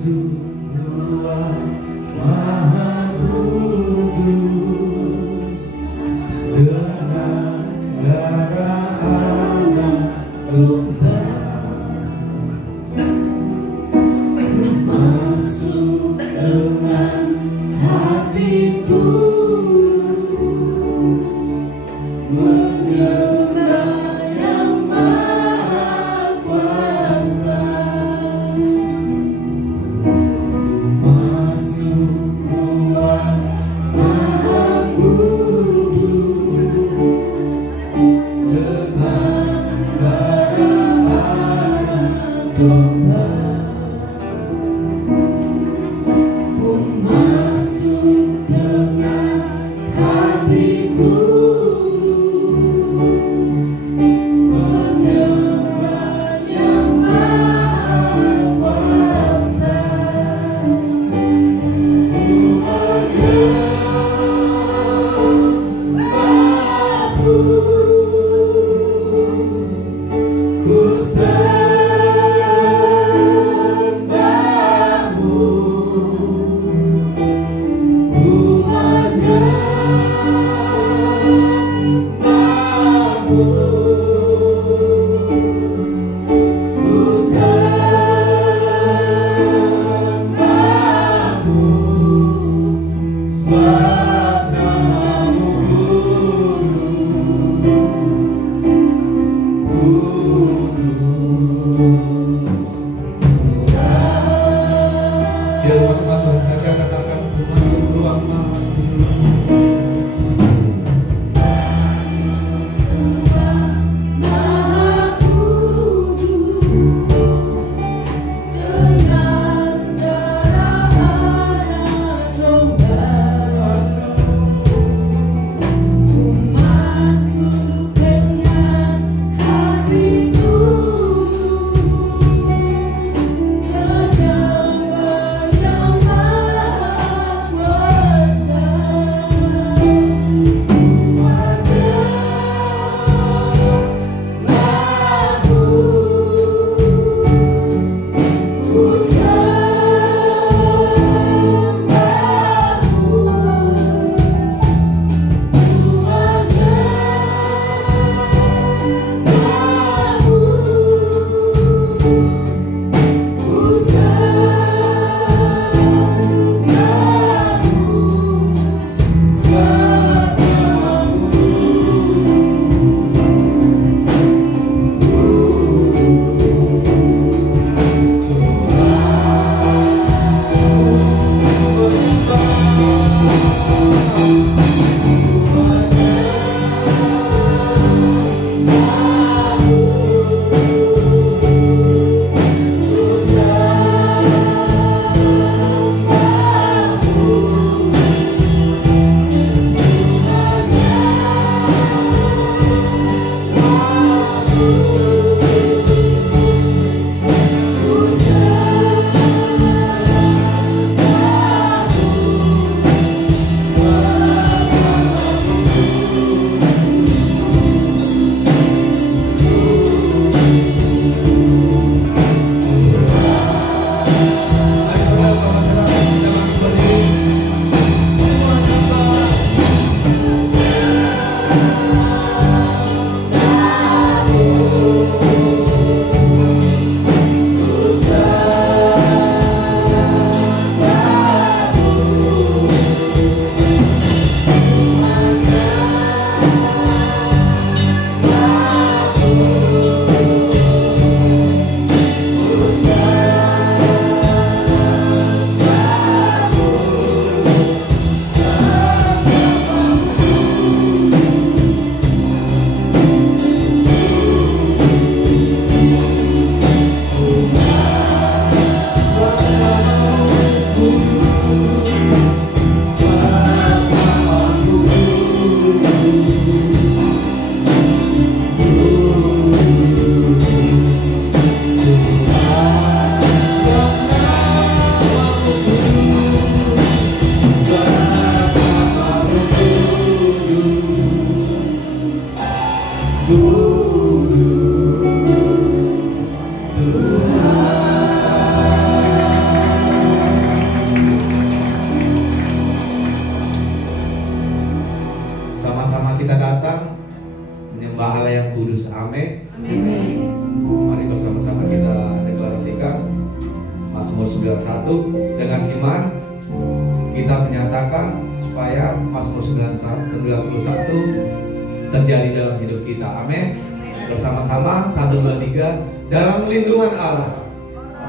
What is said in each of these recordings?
Yang 91 dengan iman kita menyatakan supaya Mazmur 91 terjadi dalam hidup kita. Amin. Bersama-sama 1, 2, 3. Dalam lindungan Allah,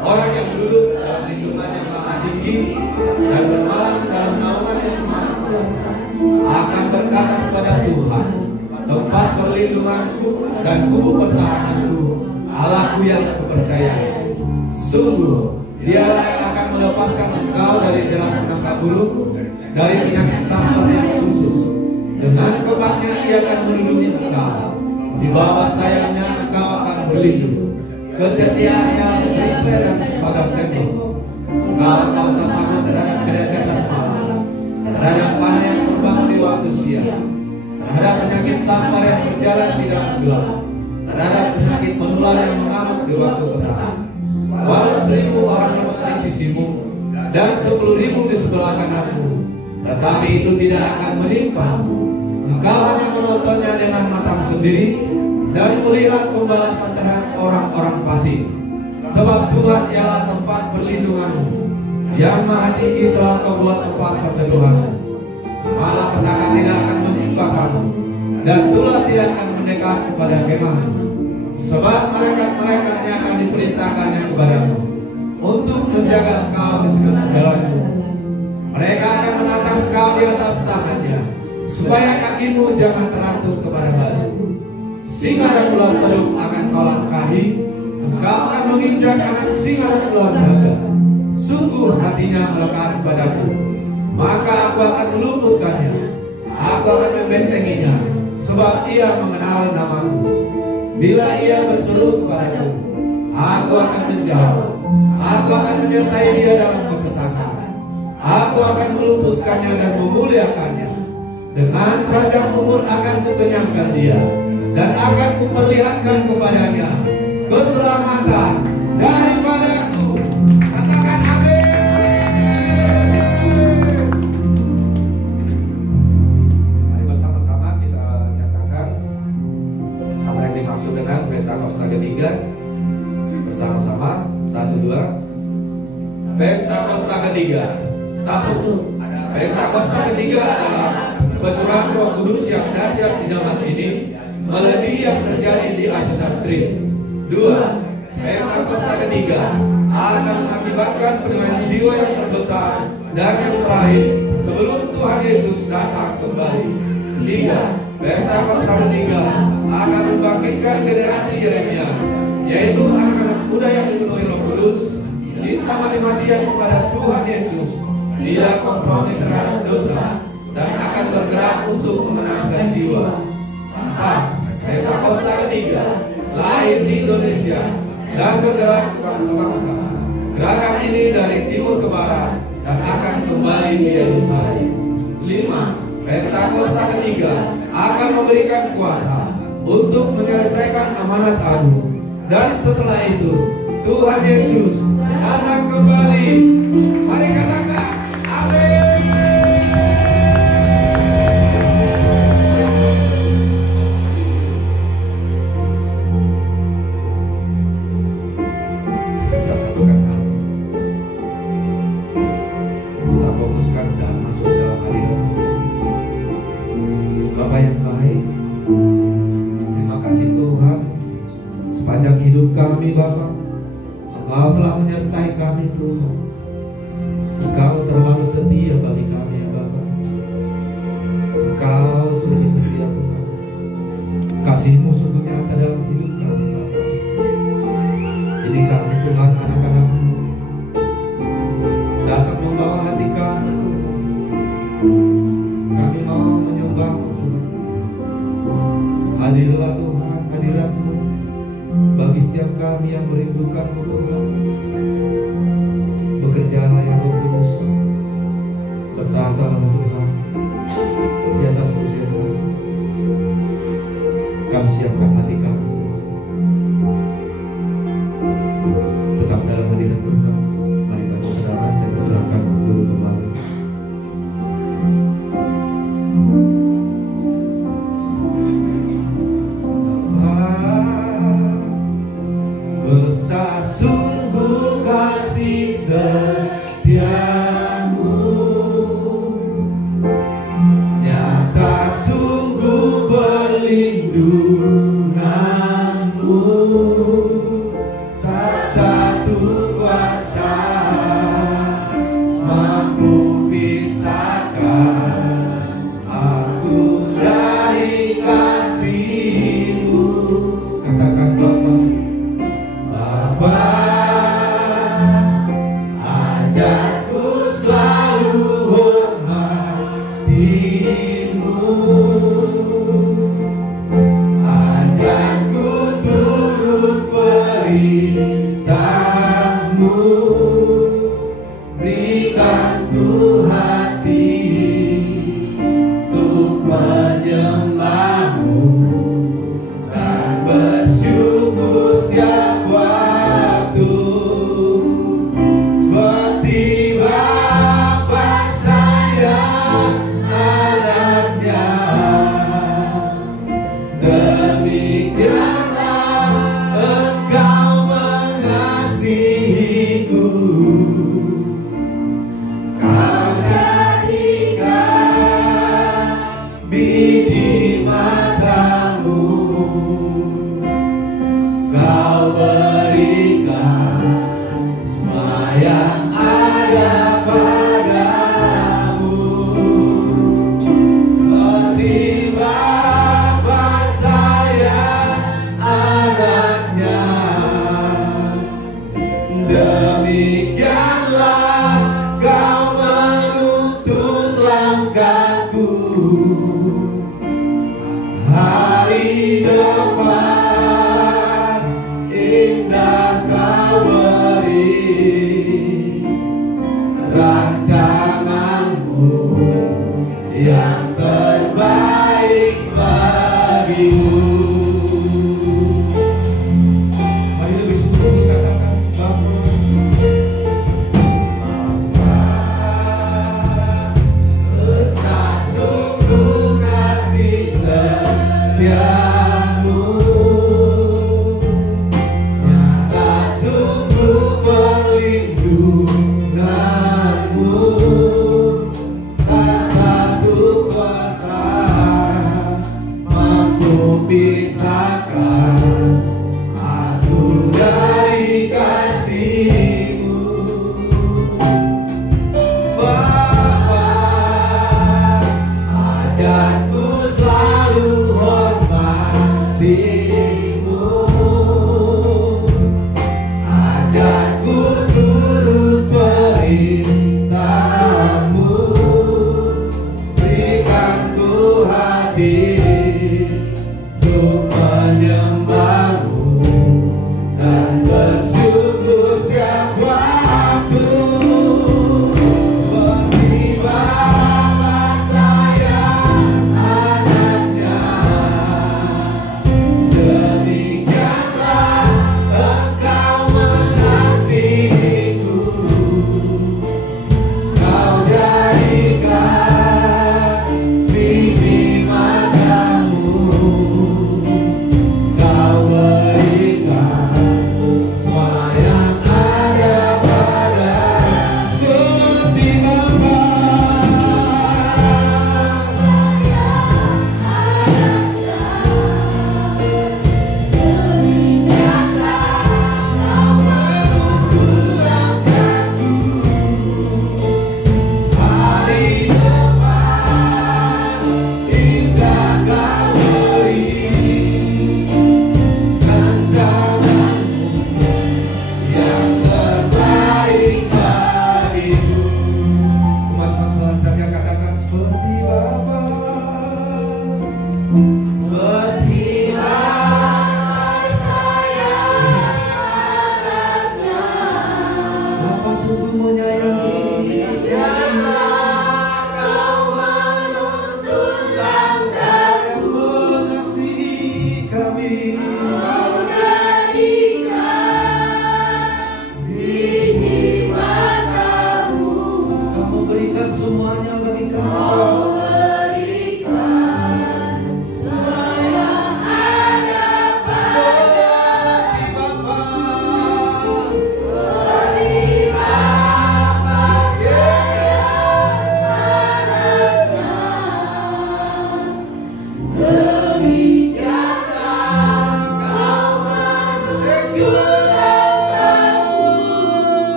orang yang duduk dalam lindungan yang maha tinggi dan bermalam dalam naungan yang maha kuasa akan berkata kepada Tuhan, tempat perlindunganku dan kubu pertahananku, Allahku yang kupercayai. Sungguh Dialah yang akan melepaskan engkau dari jerat penangkap burung, dari penyakit sampar yang khusus. Dengan kobarnya Ia akan melindungi engkau, di bawah sayapnya engkau akan berlindung. Kesetiaannya berseret pada tembok. Engkau tak usah takut terhadap kedahsyatan malam, terhadap panah yang terbang di waktu siang, terhadap penyakit sampar yang berjalan di dalam gelap, terhadap penyakit menular yang mengamuk di waktu petang. Walau 1000 orang di sisimu dan 10.000 di sebelah kananmu, tetapi itu tidak akan menimpamu. Engkau hanya menontonnya dengan matamu sendiri dan melihat pembalasan terhadap orang-orang fasik. Sebab Tuhan ialah tempat perlindunganmu, yang maha tinggi telah kau buat tempat perteduhanmu. Malah petaka tidak akan menimpa kamu, dan tulah tidak akan mendekat kepada kemahmu. Sebab malaikat-malaikatnya akan diperintahkannya kepadamu untuk menjaga engkau di segala jalanmu. Mereka akan menatang engkau di atas tangannya, supaya kakimu jangan terantuk kepada batu. Singa dan ular pedut akan kau langkahi, engkau akan menginjak anak singa dan ular naga. Sungguh hatinya melekat kepadaku, maka aku akan meluputkannya. Aku akan membentenginya, sebab ia mengenal namaku. Bila ia berseru kepadaku, aku akan menjawab. Aku akan menyertai dia dalam kesesakan. Aku akan meluputkannya dan memuliakannya. Dengan panjang umur akan kukenyangkan dia, dan akan kuperlihatkan kepadanya keselamatan daripadaku. Katakan amin. Mari bersama-sama kita nyatakan apa yang dimaksud dengan Pentakosta ketiga. Bersama-sama 1, 2. Pentakosta ketiga. 1. Pentakosta ketiga adalah pencurahan Roh Kudus yang dahsyat di zaman ini, melebihi yang terjadi di Asia Sri. 2. Pentakosta ketiga akan mengakibatkan penuaian jiwa yang terbesar dan yang terakhir sebelum Tuhan Yesus datang kembali. 3. Pentakosta ketiga akan membangkitkan generasi Yeremia, yaitu anak-anak muda yang dipenuhi Roh Kudus, cinta mati-matian kepada Tuhan Yesus, tidak kompromi terhadap dosa, dan akan bergerak untuk memenangkan jiwa. 4. Pentakosta ketiga lahir di Indonesia dan bergerak bersama-sama. Gerakan ini dari timur ke barat dan akan kembali di Yerusalem. 5. Pentakosta ketiga akan memberikan kuasa untuk menyelesaikan amanat agung, dan setelah itu Tuhan Yesus datang kembali. Mari katakan amin. Kita satukan hati, kita fokuskan dan masuk dalam hadirat Bapa yang baik. Terima kasih Tuhan, sepanjang hidup kami Bapa, Engkau telah menyertai kami Tuhan. Engkau terlalu setia bagi kami ya Bapa. Engkau sungguh setia Tuhan. Kasih-Mu sungguh nyata dalam hidup kami Bapa. Ini kami Tuhan, anak-anak-Mu, datang membawa hati kami Tuhan. Kami mau menyembah-Mu Tuhan. Hadirlah Tuhan, hadirat-Mu bagi setiap kami yang merindukan-Mu Tuhan. Bekerjalah ya Roh Kudus, bertatalah Tuhan di atas pujian kami. Kami siapkan hati kami Tuhan, tetap dalam hadirat Tuhan. Mari bagi saudara, saya persilakan dulu kembali. Besar sungguh kasih setiamu, nyata sungguh perlindunganmu, tak satu kuasa mampu pisahkan aku dari kasih-Mu. Katakan Bapa, ajarku selalu hormati-Mu, ajarku turut perintah-Mu, berikan ku hati untuk menyembah-Mu dan bersyukur setiap waktu, seperti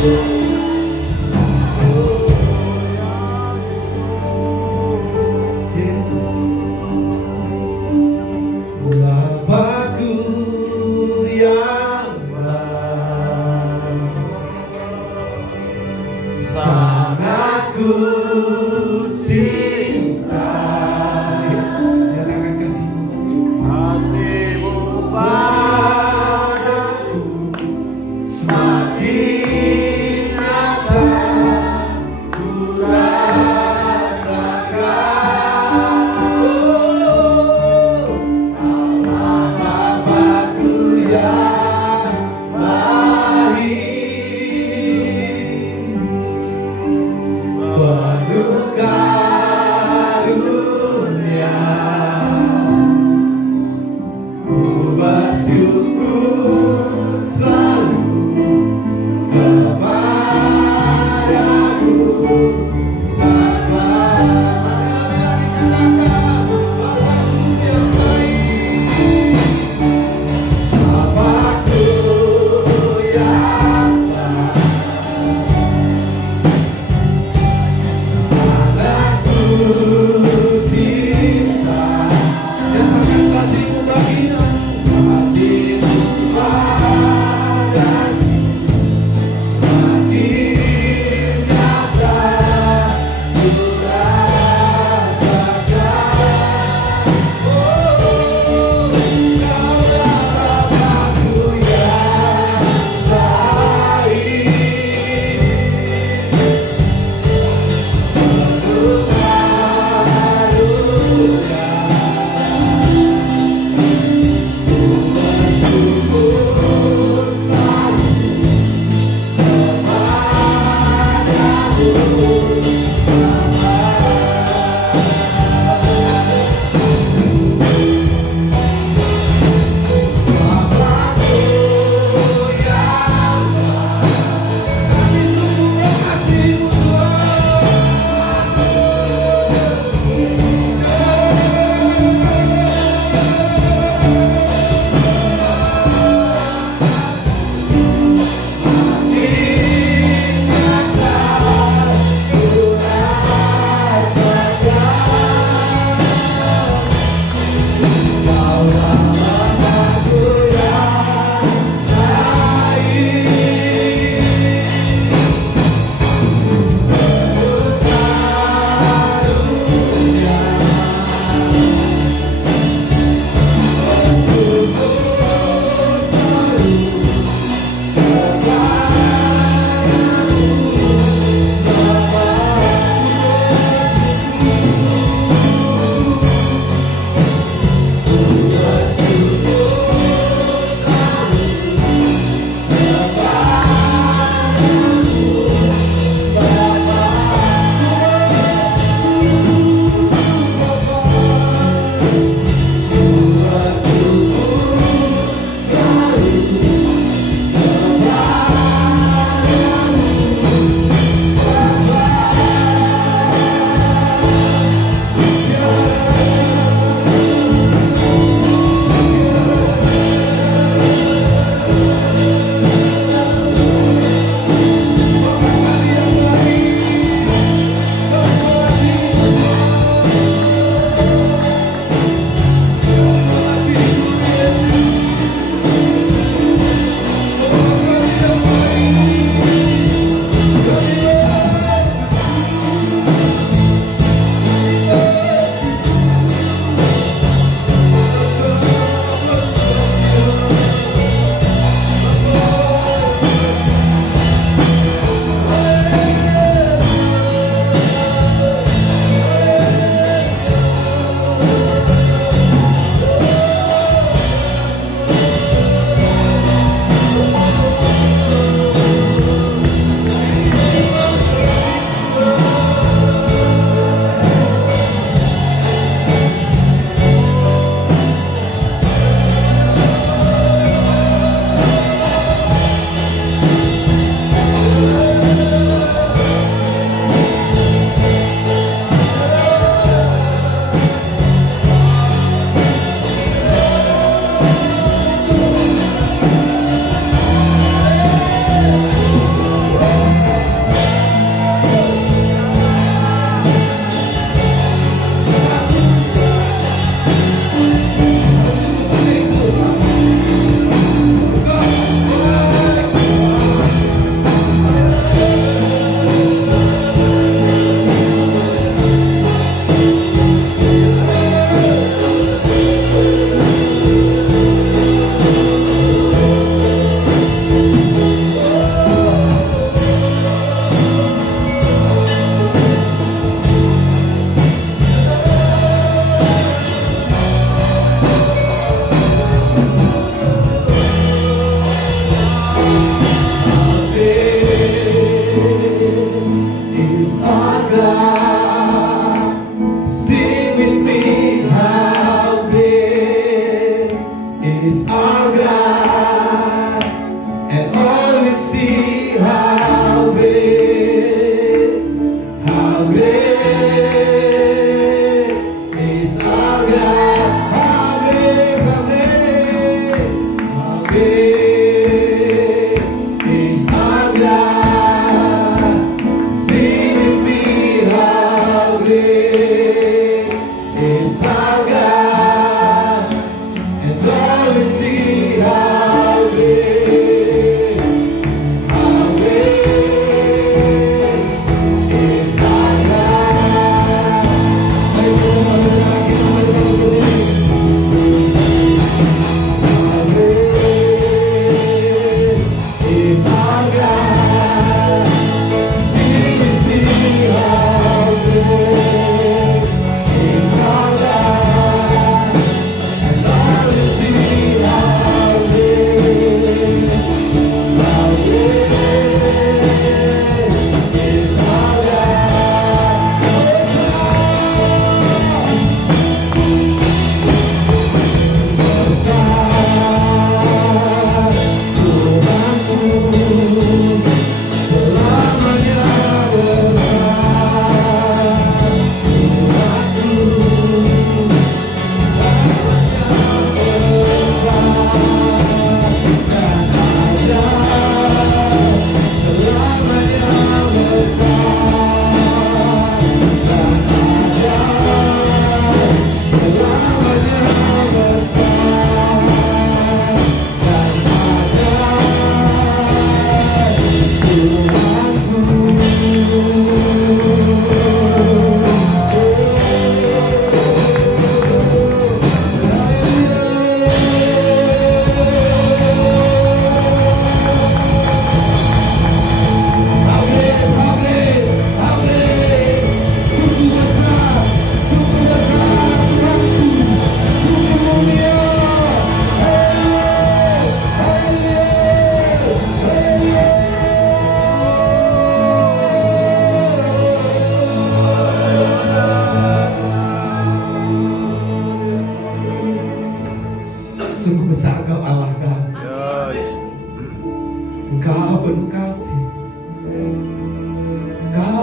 Bapakku yang baik, sangat ku cintai. Nyatakan kasih-Mu padaku semakin nyata ku rasakan. Bapakku yang baik,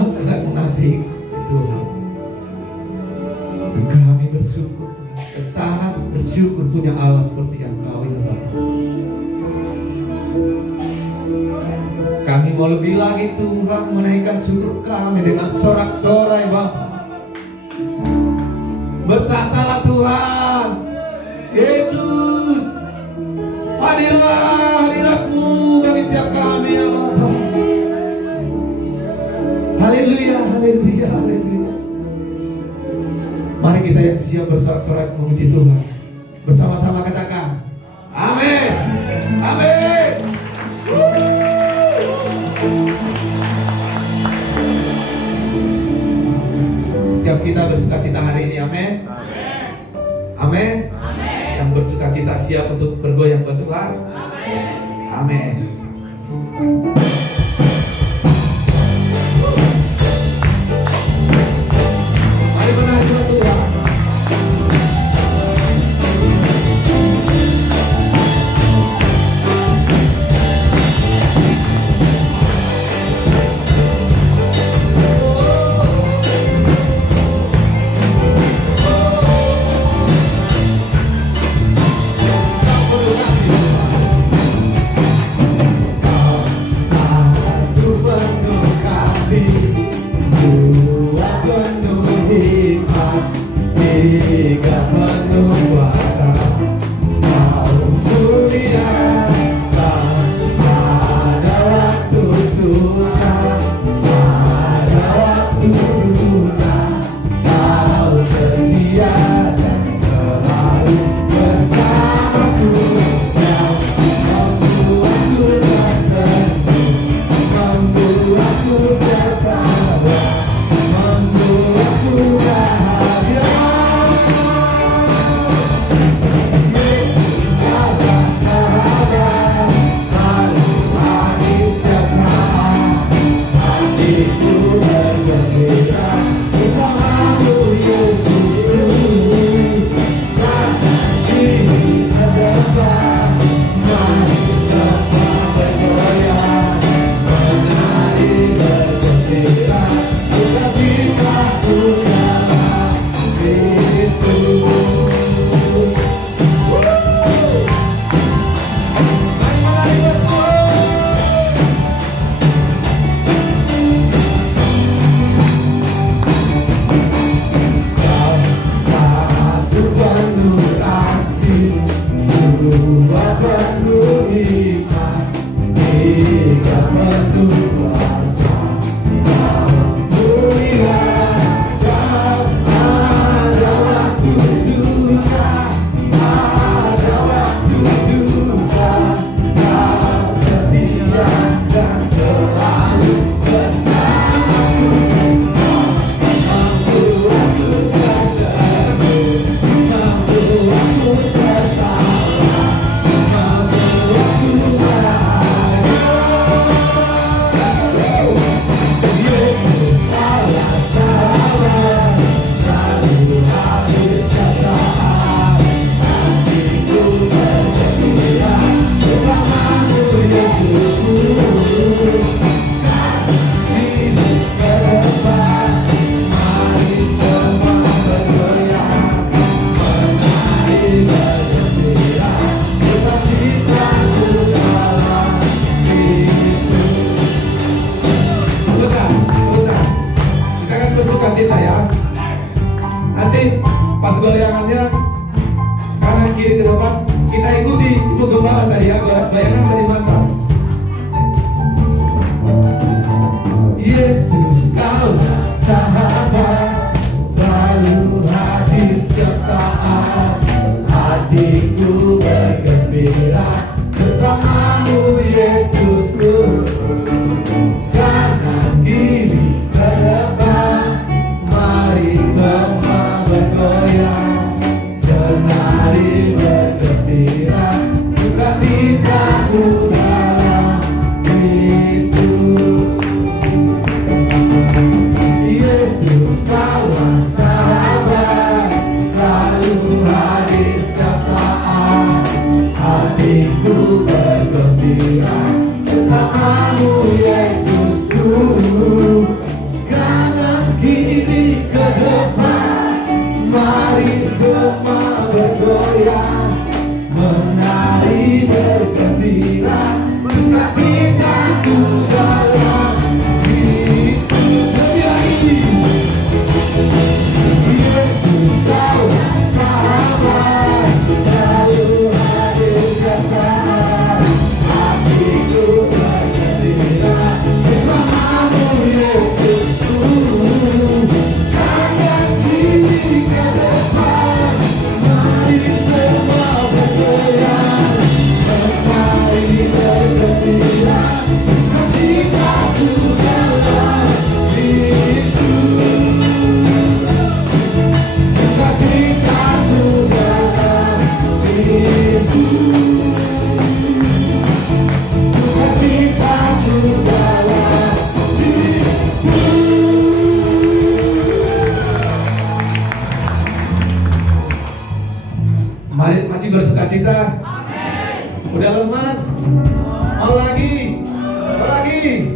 sangat mengasihi Tuhan. Dan kami bersyukur Tuhan, dan sangat bersyukur punya Allah seperti yang Kau ya Bapa. Kami mau lebih lagi Tuhan menaikkan syukur kami dengan sorak-sorai Bapa. Berkatalah Tuhan, Yesus, hadirlah hadirat-Mu bagi setiap kami ya Bapa. Haleluya, haleluya, haleluya. Mari kita yang siap bersorak-sorai memuji Tuhan. Bersama-sama katakan, amin, amin. Setiap kita bersukacita hari ini, amin. Amin. Yang bersukacita siap untuk bergoyang buat Tuhan. Amin. Mari menaiki Tuhan. Bergembira, sukacita mudah. sukacita? Udah lemas? Mau lagi? Mau lagi?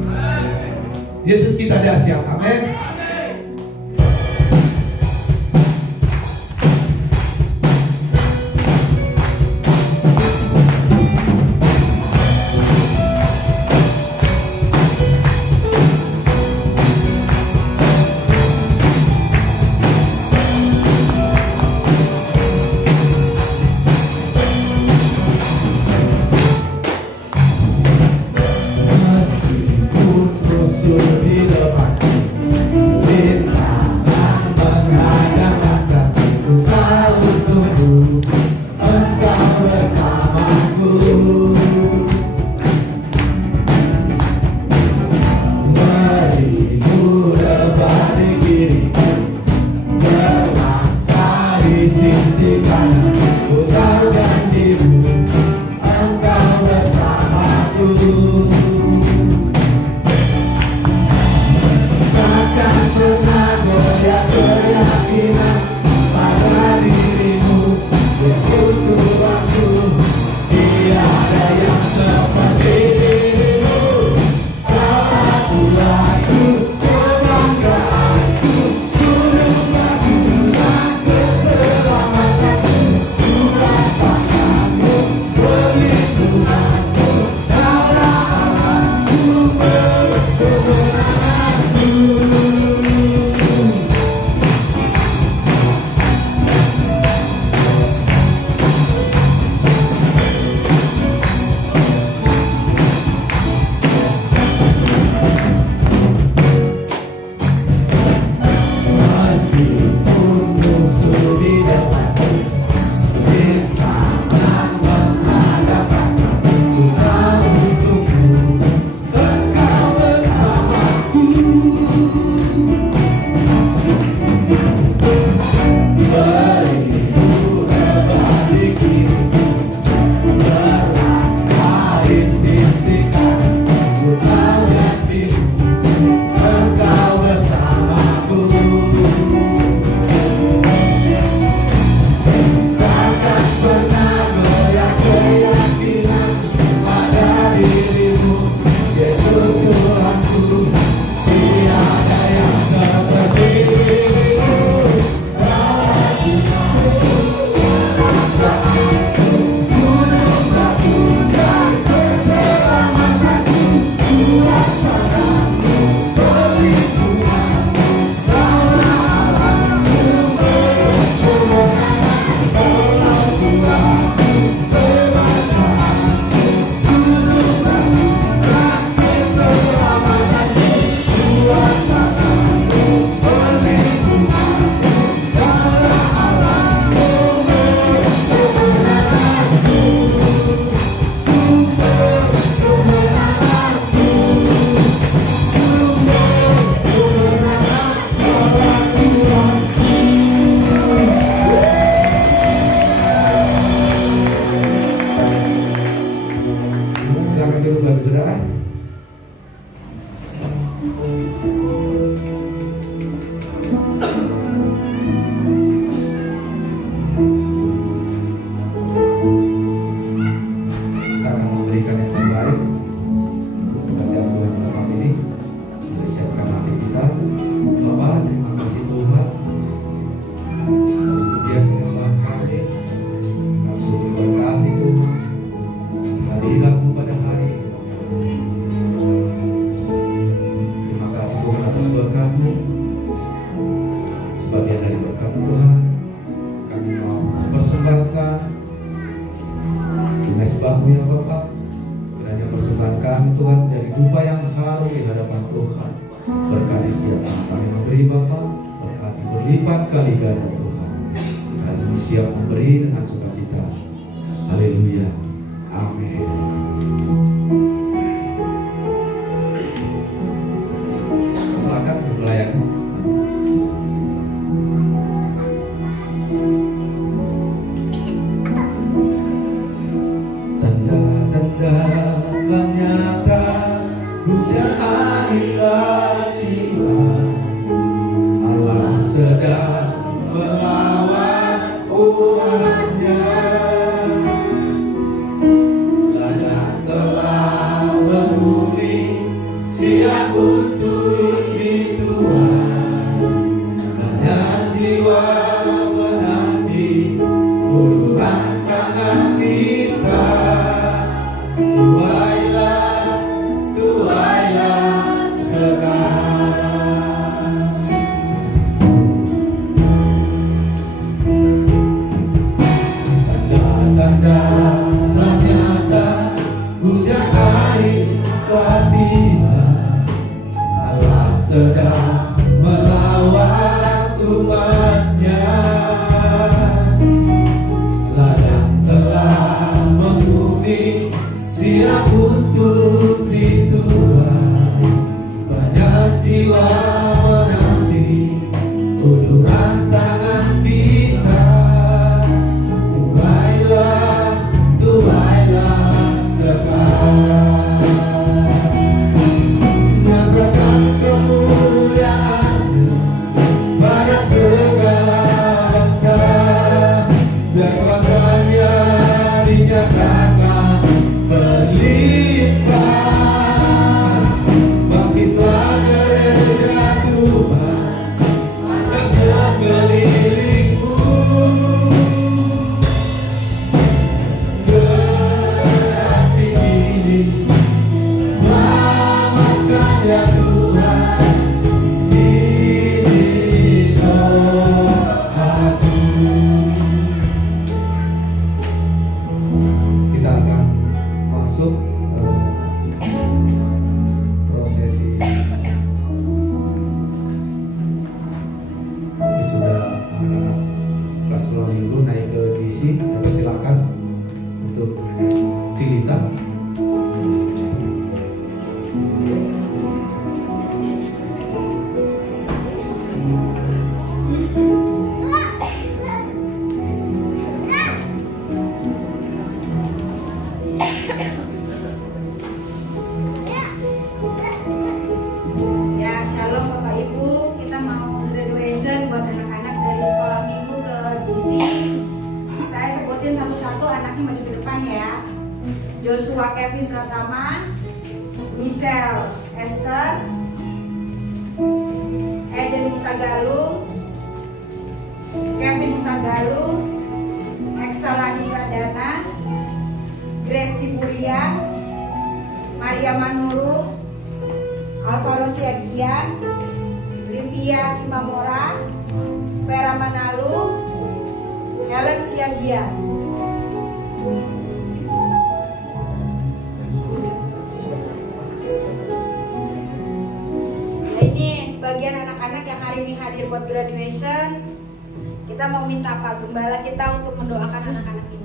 Yesus kita dahsyat. Amin. Sedang melawan umatnya. siap untuk dituai. Banyak jiwa menanti uluran tangan kita. Tuailah sekarang. Tanda-tanda ternyata hujan air telah tiba. Allah sedang melawat umatnya. Ladang telah menguning, siap untuk dituai. Banyak jiwa menanti uluran tangan kita. Tuailah sekarang. Nyatakan kemuliaan pada segala bangsa. Biar kuasanya dinyatakan berlimpah. Bangkitlah gereja Tuhan dan sekelilingmu. Generasi ini selamatkan ya Tuhan. Ini doaku. Kita akan masuk prosesi. Ini sudah anak-anak kelas sekolah minggu naik ke GC. Silakan untuk Cilita. Ya, shalom Bapak Ibu. Kita mau graduation buat anak-anak dari sekolah minggu ke GC. Saya sebutin satu-satu anaknya maju ke depan ya. Joshua Kevin Pratama, Michelle Esther, Eden Mutagalung, Kevin Mutagalung, Exalani Pradana, Grace Sibulian, Maria Manulu, Alvaro Siagian, Livia Simamora, Vera Manalu, Helen Siagian. Nah, ini sebagian anak-anak yang hari ini hadir buat graduation. Kita mau minta Pak Gembala kita untuk mendoakan anak-anak ini.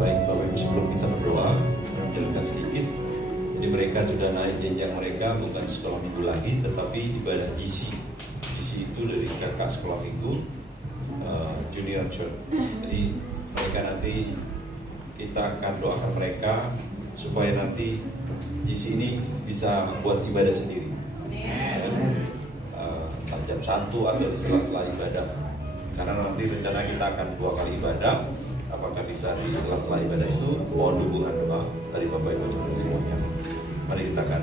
Baik Bapak Ibu, sebelum kita berdoa, menjelaskan sedikit. Jadi mereka sudah naik jenjang mereka, bukan sekolah minggu lagi, tetapi ibadah GC. GC itu dari kakak sekolah minggu, junior church. Jadi mereka nanti kita akan doakan mereka supaya nanti GC ini bisa buat ibadah sendiri. Jam 1 atau di sela-sela ibadah. Karena nanti rencana kita akan 2 kali ibadah. Apakah bisa di sela-sela ibadah itu? Mohon dukungan doa dari Bapak Ibu semuanya. Mari kita akan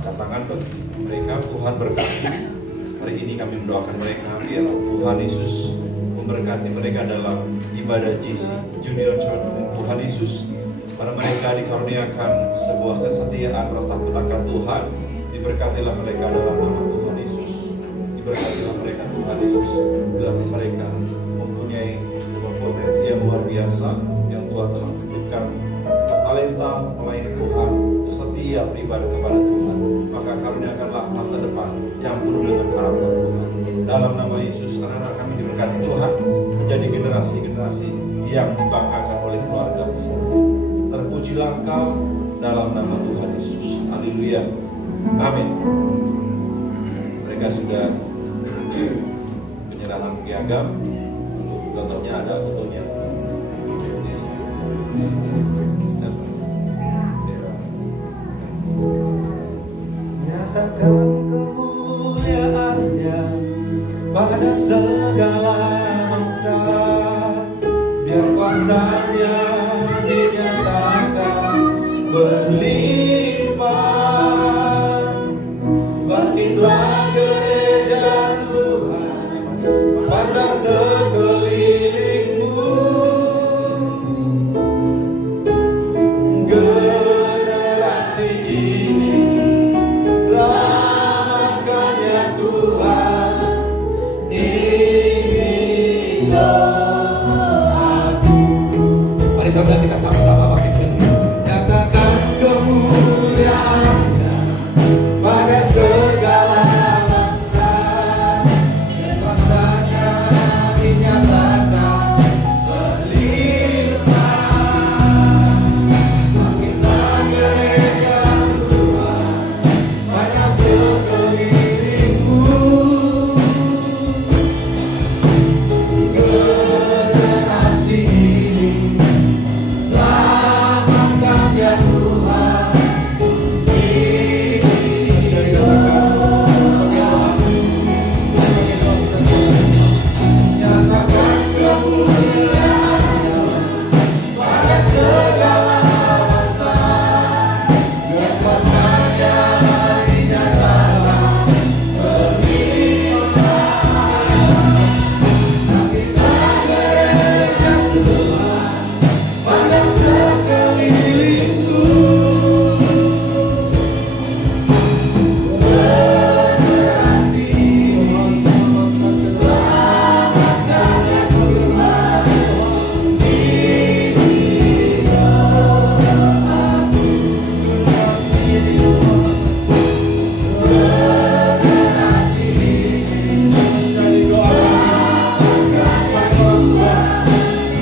angkat tangan bagi mereka. Tuhan berkati. Hari ini kami mendoakan mereka biar Tuhan Yesus memberkati mereka dalam ibadah GC Junior Church. Tuhan Yesus pada mereka dikaruniakan sebuah kesetiaan rasa takut akan Tuhan. Diberkatilah mereka dalam nama Tuhan Yesus. Diberkatilah mereka Tuhan Yesus. Bila mereka mempunyai potensi yang luar biasa yang Tuhan telah titipkan, talenta melayani Tuhan, setia beribadah kepada Tuhan, maka karuniakanlah masa depan yang penuh dengan harapan Tuhan. Dalam nama Yesus, anak-anak kami diberkati Tuhan menjadi generasi-generasi yang dibanggakan oleh keluarga besar. Terpujilah Engkau dalam nama Tuhan Yesus. Haleluya. Amin. Mereka sudah penyerahan piagam. Contohnya ada fotonya. Nyatakan kemuliaan pada segala bangsa, biar kuasanya dinyatakan berlimpah. Bangkitlah gereja Tuhan pada sekelilingmu, generasi ini selamatkan ya Tuhan. Ini doaku. Mari saudara kita sama-sama bangkitkan. Nyatakan kemuliaan-Nya pada segala bangsa, kuasa-Nya dinyatakan berlimpah. Bangkitlah gereja Tuhan pada sekelilingmu, generasi ini selamatkan ya Tuhan. Nyatakan kemuliaan-Nya pada segala bangsa, kuasa-Nya dinyatakan berlimpah. Bangkitlah gereja Tuhan pada sekelilingmu, generasi ini selamatkan ya Tuhan. Ini doaku. Generasi ini menjadi doa selamatkan ya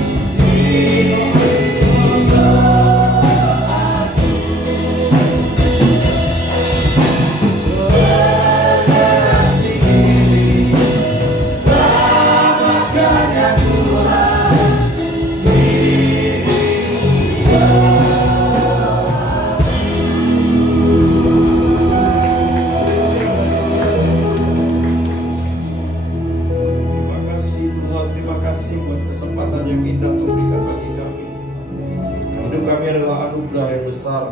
Tuhan. Generasi ini selamatkan ya Tuhan. Terima kasih Tuhan, terima kasih buat kesempatan yang indah Tuhan berikan bagi kami. Hidup kami adalah anugerah yang besar,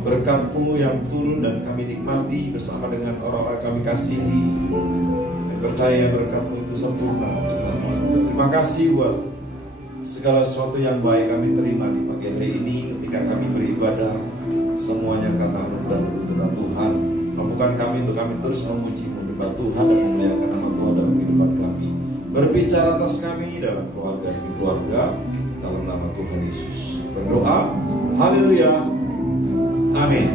berkat-Mu yang turun dan kami nikmati bersama dengan orang-orang kami kasihi, dan percaya berkat-Mu itu sempurna. Terima kasih buat segala sesuatu yang baik kami terima di pagi hari ini ketika kami beribadah, semuanya karena anugerah Tuhan. Mampukan kami untuk kami terus memuji, menyembah Tuhan dan memuliakan nama Tuhan dalam kehidupan kami. Berbicara atas kami dalam keluarga demi keluarga, dalam nama Tuhan Yesus. Berdoa, haleluya, amin.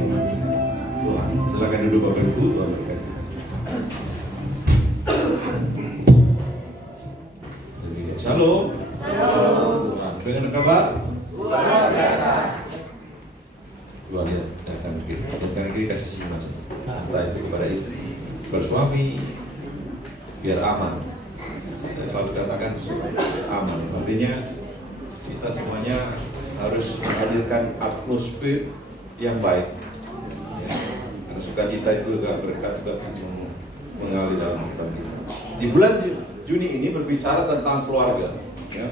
Tuhan, silakan duduk Bapak Ibu, Tuhan berkati. Shalom. Tuhan, bagaimana kabar? Luar biasa. Luar biasa. Yang kanan kiri kasih senyuman. Entah itu kepada istri, kepada suami, biar aman. Saya selalu katakan aman. Artinya kita semuanya harus menghadirkan atmosfer yang baik. Ya. Karena sukacita itu juga berkat mengalir dalam hidup kita. Di bulan Juni ini berbicara tentang keluarga. Ya.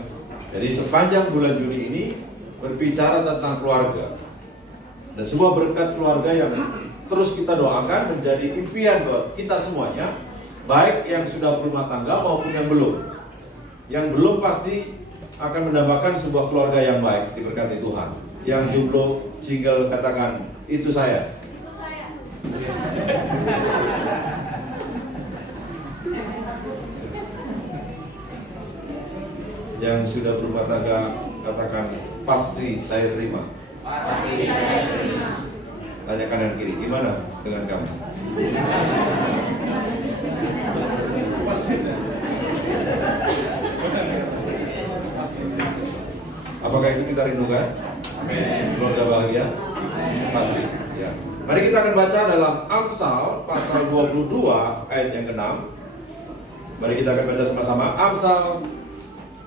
Jadi sepanjang bulan Juni ini berbicara tentang keluarga. Dan semua berkat keluarga yang terus kita doakan menjadi impian buat kita semuanya, baik yang sudah berumah tangga maupun yang belum. Yang belum pasti akan mendapatkan sebuah keluarga yang baik, diberkati Tuhan. Yang jomblo, single, katakan, itu saya. Itu saya. Yang sudah berumah tangga, katakan, pasti saya terima. Pasti saya terima. Tanya kanan kiri, gimana dengan kamu? Apakah itu kita rindukan? Amin. Keluarga bahagia? Pasti. Ya. Mari kita akan baca dalam Amsal pasal 22 ayat yang ke-6. Mari kita akan baca sama-sama Amsal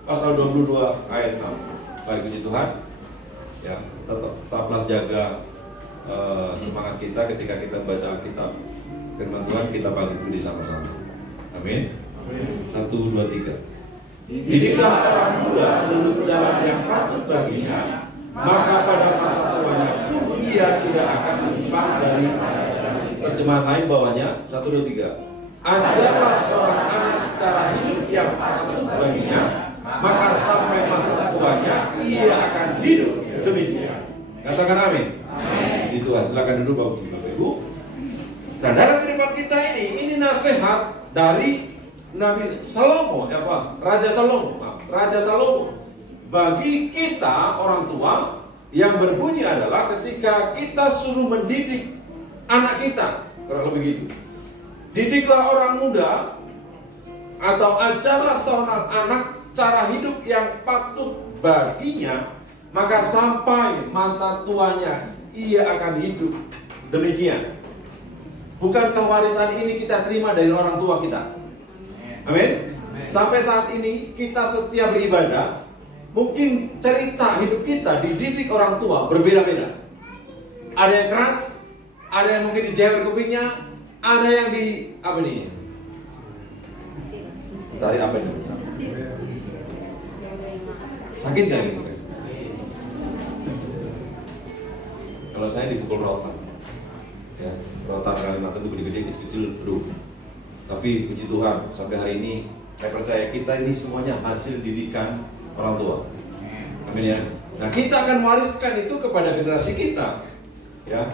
pasal 22 ayat 6. Baik, puji Tuhan. Ya, tetaplah jaga semangat kita ketika kita baca Alkitab. Firman Tuhan kita bangkit berdiri sama-sama. Amin. 1, 2, 3. Didiklah orang muda menurut jalan yang patut baginya, maka pada masa tuanya pun ia tidak akan menyimpang dari. Terjemahan lain bawahnya 1, 2, 3. Ajarlah seorang anak cara hidup yang patut baginya, maka sampai masa tuanya ia akan hidup demikian. Katakan amin. Itu silakan duduk Bapak Ibu. Dan dalam kehidupan kita ini nasihat dari Nabi Salomo, Raja Salomo bagi kita orang tua yang berbunyi adalah ketika kita suruh mendidik anak kita, kurang lebih gitu. Didiklah orang muda atau ajarlah seorang anak cara hidup yang patut baginya, maka sampai masa tuanya ia akan hidup demikian. Bukankah warisan ini kita terima dari orang tua kita? Amin. Sampai saat ini kita setiap beribadah, mungkin cerita hidup kita dididik orang tua berbeda-beda. Ada yang keras, ada yang mungkin dijewer kupingnya, ada yang di apa nih? Tarik apa ini? Sakit nggak ini? Kalau saya dipukul rotan, ya rotan Kalimantan itu gede-gede, kecil-kecil, aduh. Tapi puji Tuhan sampai hari ini saya percaya kita ini semuanya hasil didikan orang tua. Amin ya. Nah kita akan wariskan itu kepada generasi kita. Ya,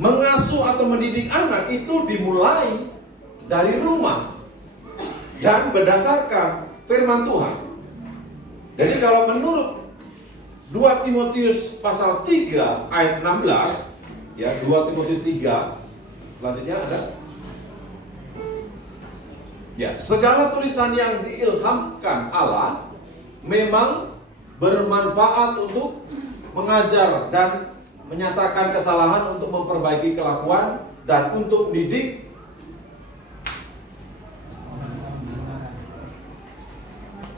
mengasuh atau mendidik anak itu dimulai dari rumah dan berdasarkan firman Tuhan. Jadi kalau menurut 2 Timotius pasal 3 ayat 16, ya 2 Timotius 3, selanjutnya ada. Ya, segala tulisan yang diilhamkan Allah memang bermanfaat untuk mengajar dan menyatakan kesalahan, untuk memperbaiki kelakuan dan untuk mendidik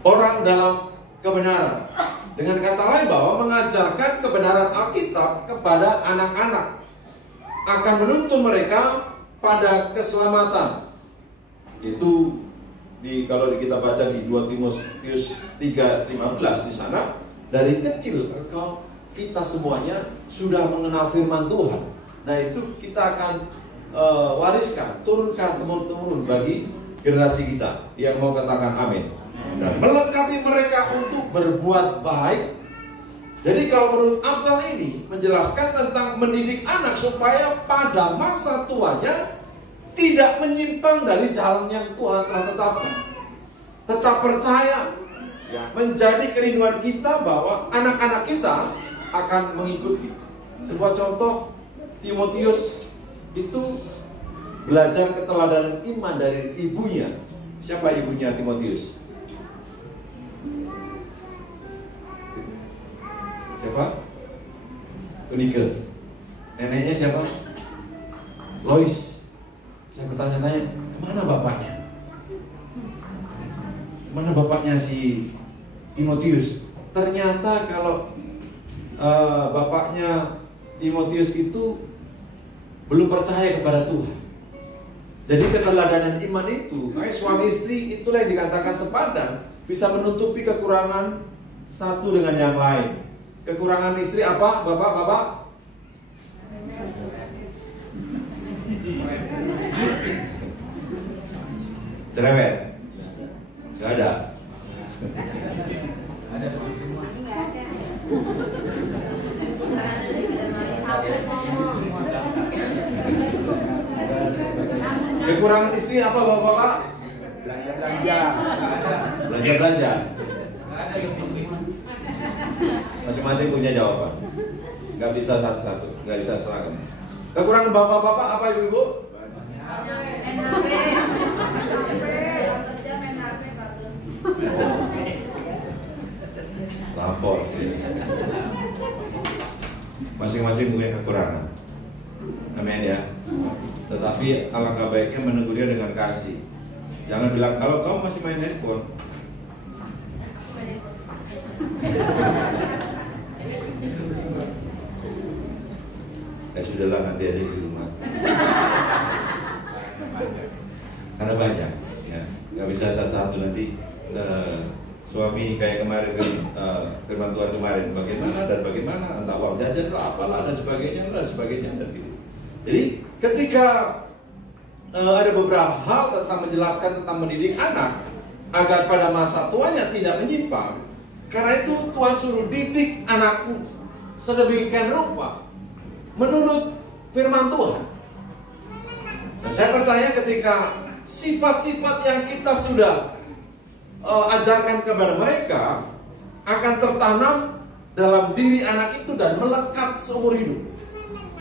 orang dalam kebenaran. Dengan kata lain bahwa mengajarkan kebenaran Alkitab kepada anak-anak akan menuntun mereka pada keselamatan. Itu kalau kita baca di 2 Timotius 3:15 di sana, dari kecil kita semuanya sudah mengenal firman Tuhan. Nah itu kita akan wariskan, turunkan temurun bagi generasi kita yang mau katakan amin. Dan melengkapi mereka untuk berbuat baik. Jadi kalau menurut Amsal ini menjelaskan tentang mendidik anak supaya pada masa tuanya tidak menyimpang dari jalan yang Tuhan telah tetapkan. Tetap percaya, menjadi kerinduan kita bahwa anak-anak kita akan mengikuti. Sebuah contoh, Timotius itu belajar keteladanan iman dari ibunya. Siapa ibunya Timotius? Siapa? Unike. Neneknya siapa? Lois. Saya bertanya-tanya, kemana bapaknya? Kemana bapaknya si Timotius? Ternyata kalau bapaknya Timotius itu belum percaya kepada Tuhan. Jadi keteladanan iman itu, suami istri itulah yang dikatakan sepadan, bisa menutupi kekurangan satu dengan yang lain. Kekurangan istri apa, bapak-bapak? Cerewet? Gak ada. Kekurangan istri apa bapak-bapak? Belanja. Masing-masing punya jawaban. Gak bisa satu-satu, gak bisa seragam. Kekurangan bapak-bapak apa ibu-ibu? Lapor. Masing-masing punya kekurangan. Amin ya. Tetapi alangkah baiknya menegurnya dengan kasih. Jangan bilang kalau kamu masih main handphone. Ya sudahlah, nanti aja di rumah. Karena banyak, ya nggak bisa satu-satu nanti. Suami kayak kemarin firman Tuhan kemarin, bagaimana dan bagaimana, entah uang jajan lah, apalah dan sebagainya dan gitu. Jadi ketika ada beberapa hal tentang menjelaskan tentang mendidik anak agar pada masa tuanya tidak menyimpang, karena itu Tuhan suruh didik anakmu sedemikian rupa menurut firman Tuhan. Dan saya percaya ketika sifat-sifat yang kita sudah ajarkan kepada mereka akan tertanam dalam diri anak itu dan melekat seumur hidup.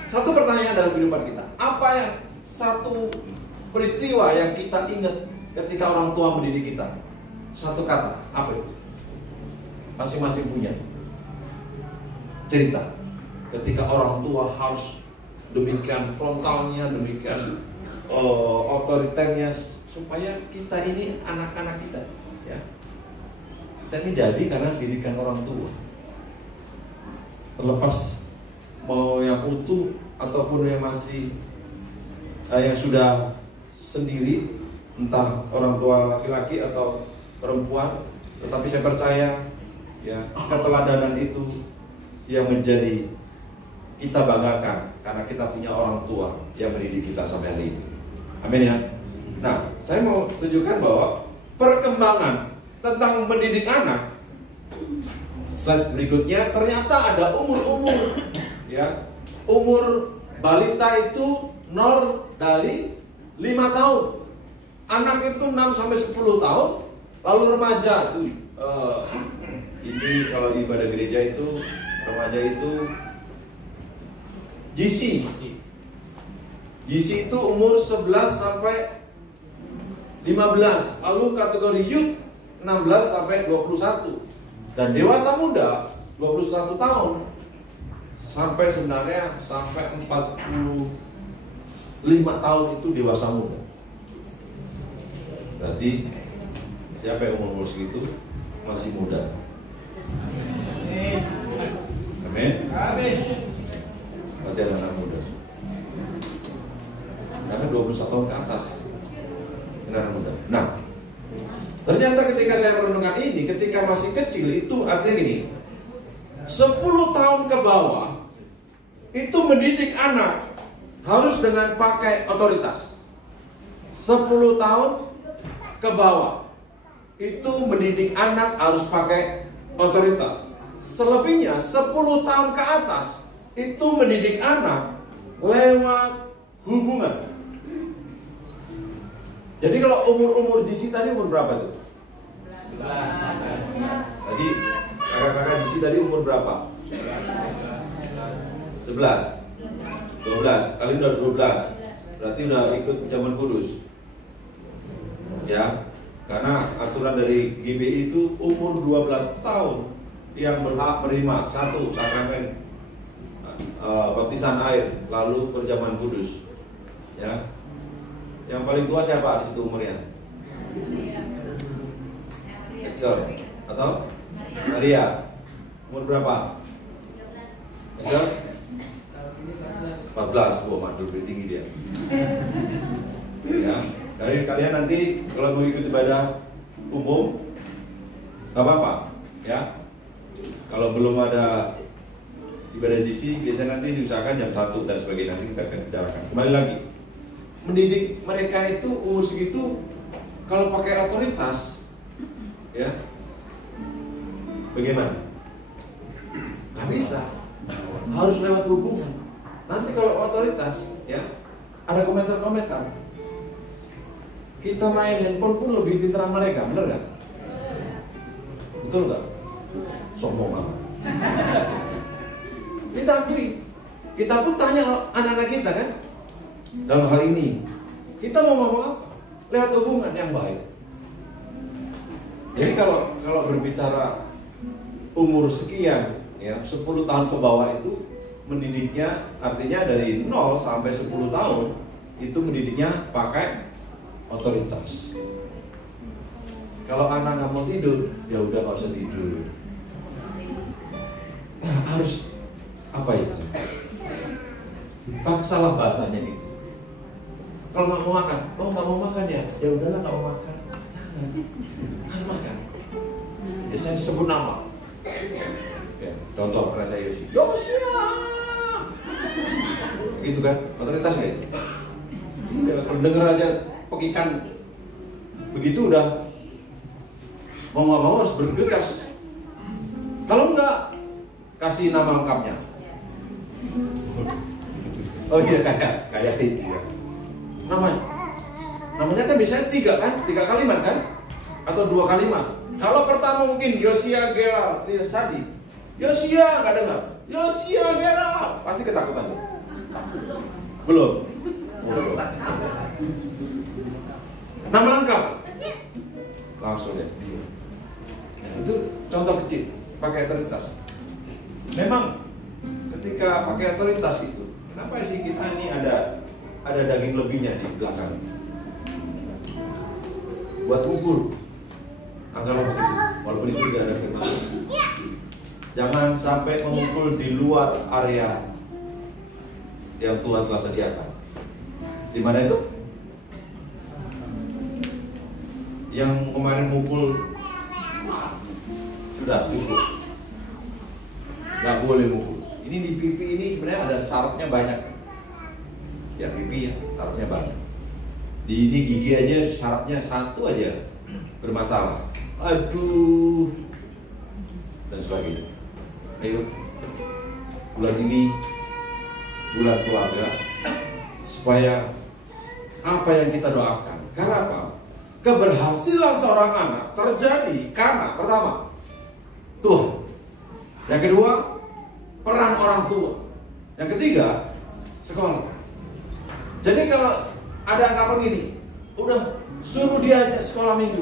Satu pertanyaan dalam kehidupan kita, apa yang satu peristiwa yang kita ingat ketika orang tua mendidik kita? Satu kata, apa itu? Masing-masing punya cerita ketika orang tua harus demikian frontalnya, demikian otoriternya, supaya kita ini anak-anak kita, ya, kita ini jadi karena didikan orang tua. Terlepas mau yang utuh ataupun yang masih yang sudah sendiri, entah orang tua laki-laki atau perempuan, tetapi saya percaya ya keteladanan itu yang menjadi kita banggakan karena kita punya orang tua yang mendidik kita sampai hari ini. Amin ya. Nah, saya mau tunjukkan bahwa perkembangan tentang mendidik anak slide berikutnya ternyata ada umur-umur, ya. Umur balita itu 0 dari 5 tahun. Anak itu 6 sampai 10 tahun, lalu remaja itu ini kalau di ibadah gereja itu remaja itu GC. GC itu umur 11 sampai 15. Lalu kategori youth 16 sampai 21. Dan dewasa muda 21 tahun sampai sebenarnya sampai 45 tahun itu dewasa muda. Berarti siapa yang umur segitu masih muda. Amin. Amin. Berarti anak muda. Karena 21 tahun ke atas anak muda. Nah, ternyata ketika saya merenungkan ini, ketika masih kecil itu artinya gini, 10 tahun ke bawah itu mendidik anak harus dengan pakai otoritas. 10 tahun ke bawah itu mendidik anak harus pakai otoritas. Selebihnya 10 tahun ke atas itu mendidik anak lewat hubungan. Jadi kalau umur-umur GC tadi umur berapa tuh? 11. Tadi kakak-kakak GC tadi umur berapa? 11. 12. Kalian udah 12. Berarti udah ikut zaman kudus. Ya. Karena aturan dari GBI itu umur 12 tahun yang berhak menerima satu sakramen baptisan air, lalu perjamuan kudus. Ya. Yang paling tua siapa di situ umurnya? Excel atau Maria? Umur berapa? Excel? 14. Wah, mantul lebih tinggi dia. Ya. Dari kalian nanti kalau mau ikut ibadah umum, nggak apa-apa, ya. Kalau belum ada ibadah GC, biasanya nanti diusahakan jam 1 dan sebagainya, nanti kita akan bicarakan. Kembali lagi, mendidik mereka itu umur segitu, kalau pakai otoritas, ya, bagaimana? Nggak bisa, harus lewat hubungan. Nanti kalau otoritas, ya, ada komentar-komentar. Kita main handphone pun lebih pintaran mereka, bener nggak? Betul nggak? Sombong banget. Kita akui, kita pun tanya anak-anak kita kan, dalam hal ini, kita mau ngomong apa? Lewat hubungan yang baik. Jadi kalau berbicara umur sekian, ya 10 tahun ke bawah itu mendidiknya, artinya dari 0 sampai 10 tahun itu mendidiknya pakai otoritas. Kalau anak nggak mau tidur, ya udah nggak usah tidur. Nah, harus apa itu? Salah bahasanya gitu. Kalau nggak mau makan, nggak mau makan ya, ya udahlah nggak mau makan. Jangan. Ada makan. Biasanya sebut nama. Ya, contoh pernah saya Yosia. Gitu kan, otoritas nggak itu? Iya, pendengar aja pekikan begitu udah mau nggak mau harus bergegas. Kalau enggak, kasih nama lengkapnya. Oh iya, kayak itu ya. Namanya kan biasanya 3 kan, 3 kalimat kan, atau 2 kalimat. Kalau pertama mungkin Yosia Gerald, tidak Sadi. Yosia nggak dengar. Yosia Gerald, pasti ketakutan. Belum. Nama lengkap. Langsung ya. Nah, itu contoh kecil pakai otoritas. Memang ketika pakai otoritas itu, kenapa sih kita ini ada daging lebihnya di belakang? Buat ukur. Anggaplah begitu. Walaupun itu tidak ada firman. Jangan sampai memukul di luar area yang Tuhan telah sediakan. Di mana itu? Yang kemarin mukul, sudah cukup. Gak boleh mukul. Ini di pipi ini sebenarnya ada sarafnya banyak. Ya pipi ya, sarafnya banyak. Di ini gigi aja sarafnya 1 aja bermasalah. Aduh, dan sebagainya. Ayo, bulan ini bulan keluarga, supaya apa yang kita doakan. Karena apa? Keberhasilan seorang anak terjadi karena pertama, Tuhan. Yang kedua, peran orang tua. Yang ketiga, sekolah. Jadi kalau ada anggapan gini, udah suruh dia aja sekolah minggu,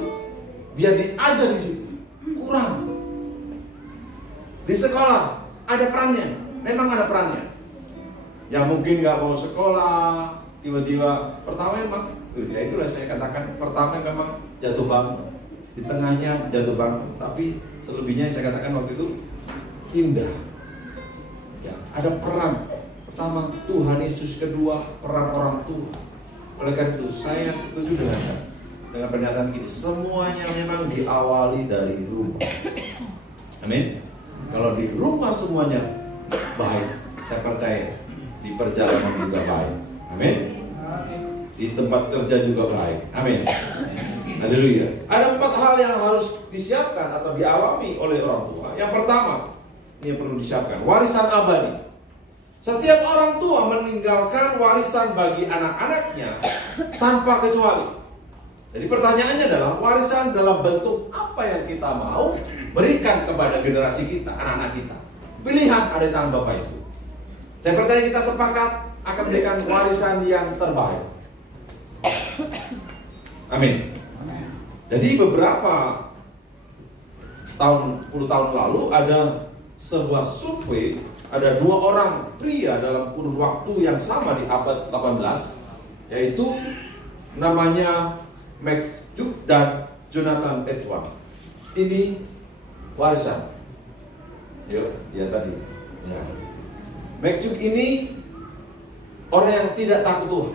biar diajar di situ. Kurang. Di sekolah ada perannya, memang ada perannya. Yang mungkin nggak mau sekolah, tiba-tiba pertama memang, ya itulah saya katakan, pertama memang jatuh bangun, di tengahnya jatuh bangun, tapi selebihnya saya katakan waktu itu indah. Ya, ada peran. Pertama Tuhan Yesus, kedua peran orang tua. Oleh karena itu saya setuju dengan pernyataan ini. Semuanya memang diawali dari rumah. Amin. Kalau di rumah semuanya baik, saya percaya di perjalanan juga baik. Amin. Di tempat kerja juga baik. Amin. Haleluya. Ada 4 hal yang harus disiapkan atau dialami oleh orang tua. Yang pertama, ini yang perlu disiapkan, warisan abadi. Setiap orang tua meninggalkan warisan bagi anak-anaknya tanpa kecuali. Jadi pertanyaannya adalah warisan dalam bentuk apa yang kita mau berikan kepada generasi kita, anak-anak kita. Pilihan ada di tangan Bapak Ibu. Saya percaya kita sepakat akan memberikan warisan yang terbaik. Amin. Jadi beberapa puluh tahun lalu ada sebuah survei, ada 2 orang pria dalam kurun waktu yang sama di abad 18, yaitu namanya McJug dan Jonathan Edwards. Ini warisan. Yuk, dia tadi. Ya. McJug ini orang yang tidak takut Tuhan.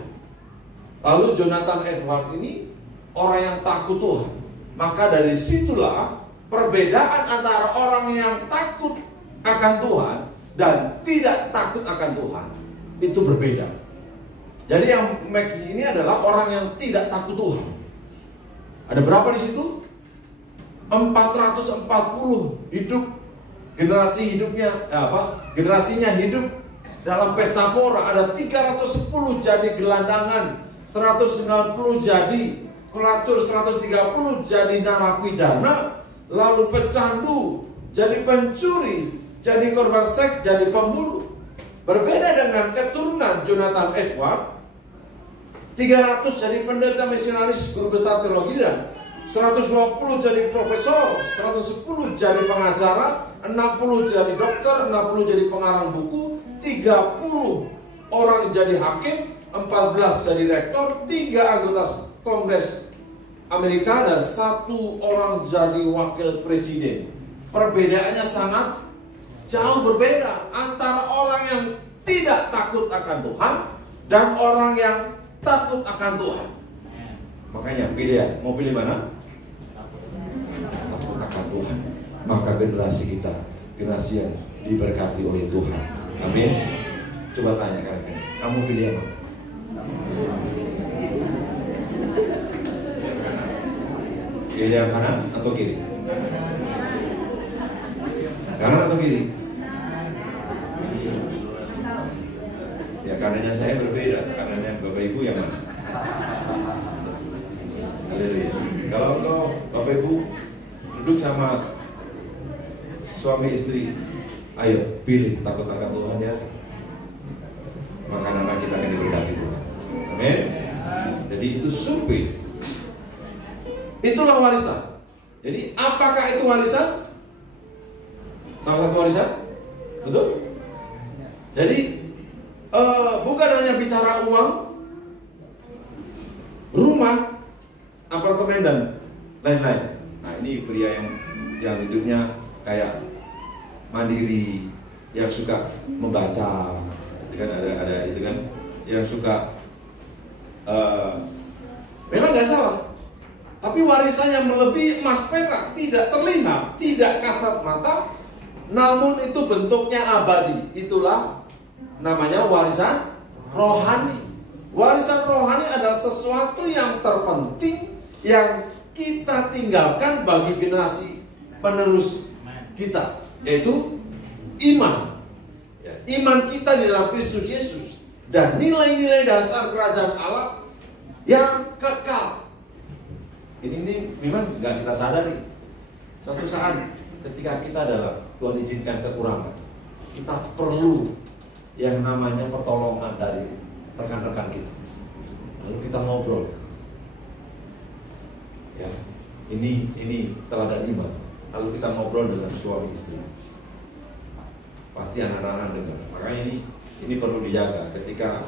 Lalu Jonathan Edwards ini orang yang takut Tuhan. Maka dari situlah perbedaan antara orang yang takut akan Tuhan dan tidak takut akan Tuhan itu berbeda. Jadi yang McJug ini adalah orang yang tidak takut Tuhan. Ada berapa di situ? 440 hidup, generasinya hidup dalam pesta pora. Ada 310 jadi gelandangan, 190 jadi pelacur, 130 jadi narapidana, lalu pecandu, jadi pencuri, jadi korban seks, jadi pembunuh. Berbeda dengan keturunan Jonathan Edwards, 300 jadi pendeta misionaris, guru besar teologi, dan 120 jadi profesor, 110 jadi pengacara, 60 jadi dokter, 60 jadi pengarang buku, 30 orang jadi hakim, 14 jadi rektor, 3 anggota Kongres Amerika, dan 1 orang jadi wakil presiden. Perbedaannya sangat jauh berbeda antara orang yang tidak takut akan Tuhan dan orang yang takut akan Tuhan. Makanya pilihan, mau pilih mana? maka generasi kita generasi yang diberkati oleh Tuhan. Amin. Coba tanya kalian, kamu pilih apa? Pilih yang kanan atau kiri? Kanan atau kiri? Ya, kanannya saya berbeda. Kanannya Bapak Ibu yang mana? Haleluya. Kalau engkau Bapak Ibu duduk sama suami istri, ayo pilih takut akan Tuhan ya. Maka anak kita akan diberkati Tuhan. Amin. Jadi itu survei. Itulah warisan. Jadi apakah itu warisan? Salah satu warisan? Betul? Jadi bukan hanya bicara uang, rumah, apartemen dan lain-lain. Nah, ini pria yang hidupnya kayak mandiri, yang suka membaca, itu kan ada itu kan, yang suka memang nggak salah. Tapi warisan yang melebihi emas perak tidak terlihat, tidak kasat mata, namun itu bentuknya abadi. Itulah namanya warisan rohani. Warisan rohani adalah sesuatu yang terpenting yang kita tinggalkan bagi generasi penerus kita, yaitu iman. Ya, iman kita di dalam Kristus Yesus dan nilai-nilai dasar kerajaan Allah yang kekal. Ini memang nggak kita sadari. Suatu saat ketika kita dalam Tuhan izinkan kekurangan, kita perlu yang namanya pertolongan dari rekan-rekan kita. Lalu kita ngobrol. Ya, ini teladan iman. Lalu kita ngobrol dengan suami istri. Pasti anak-anak dengar. Makanya ini perlu dijaga ketika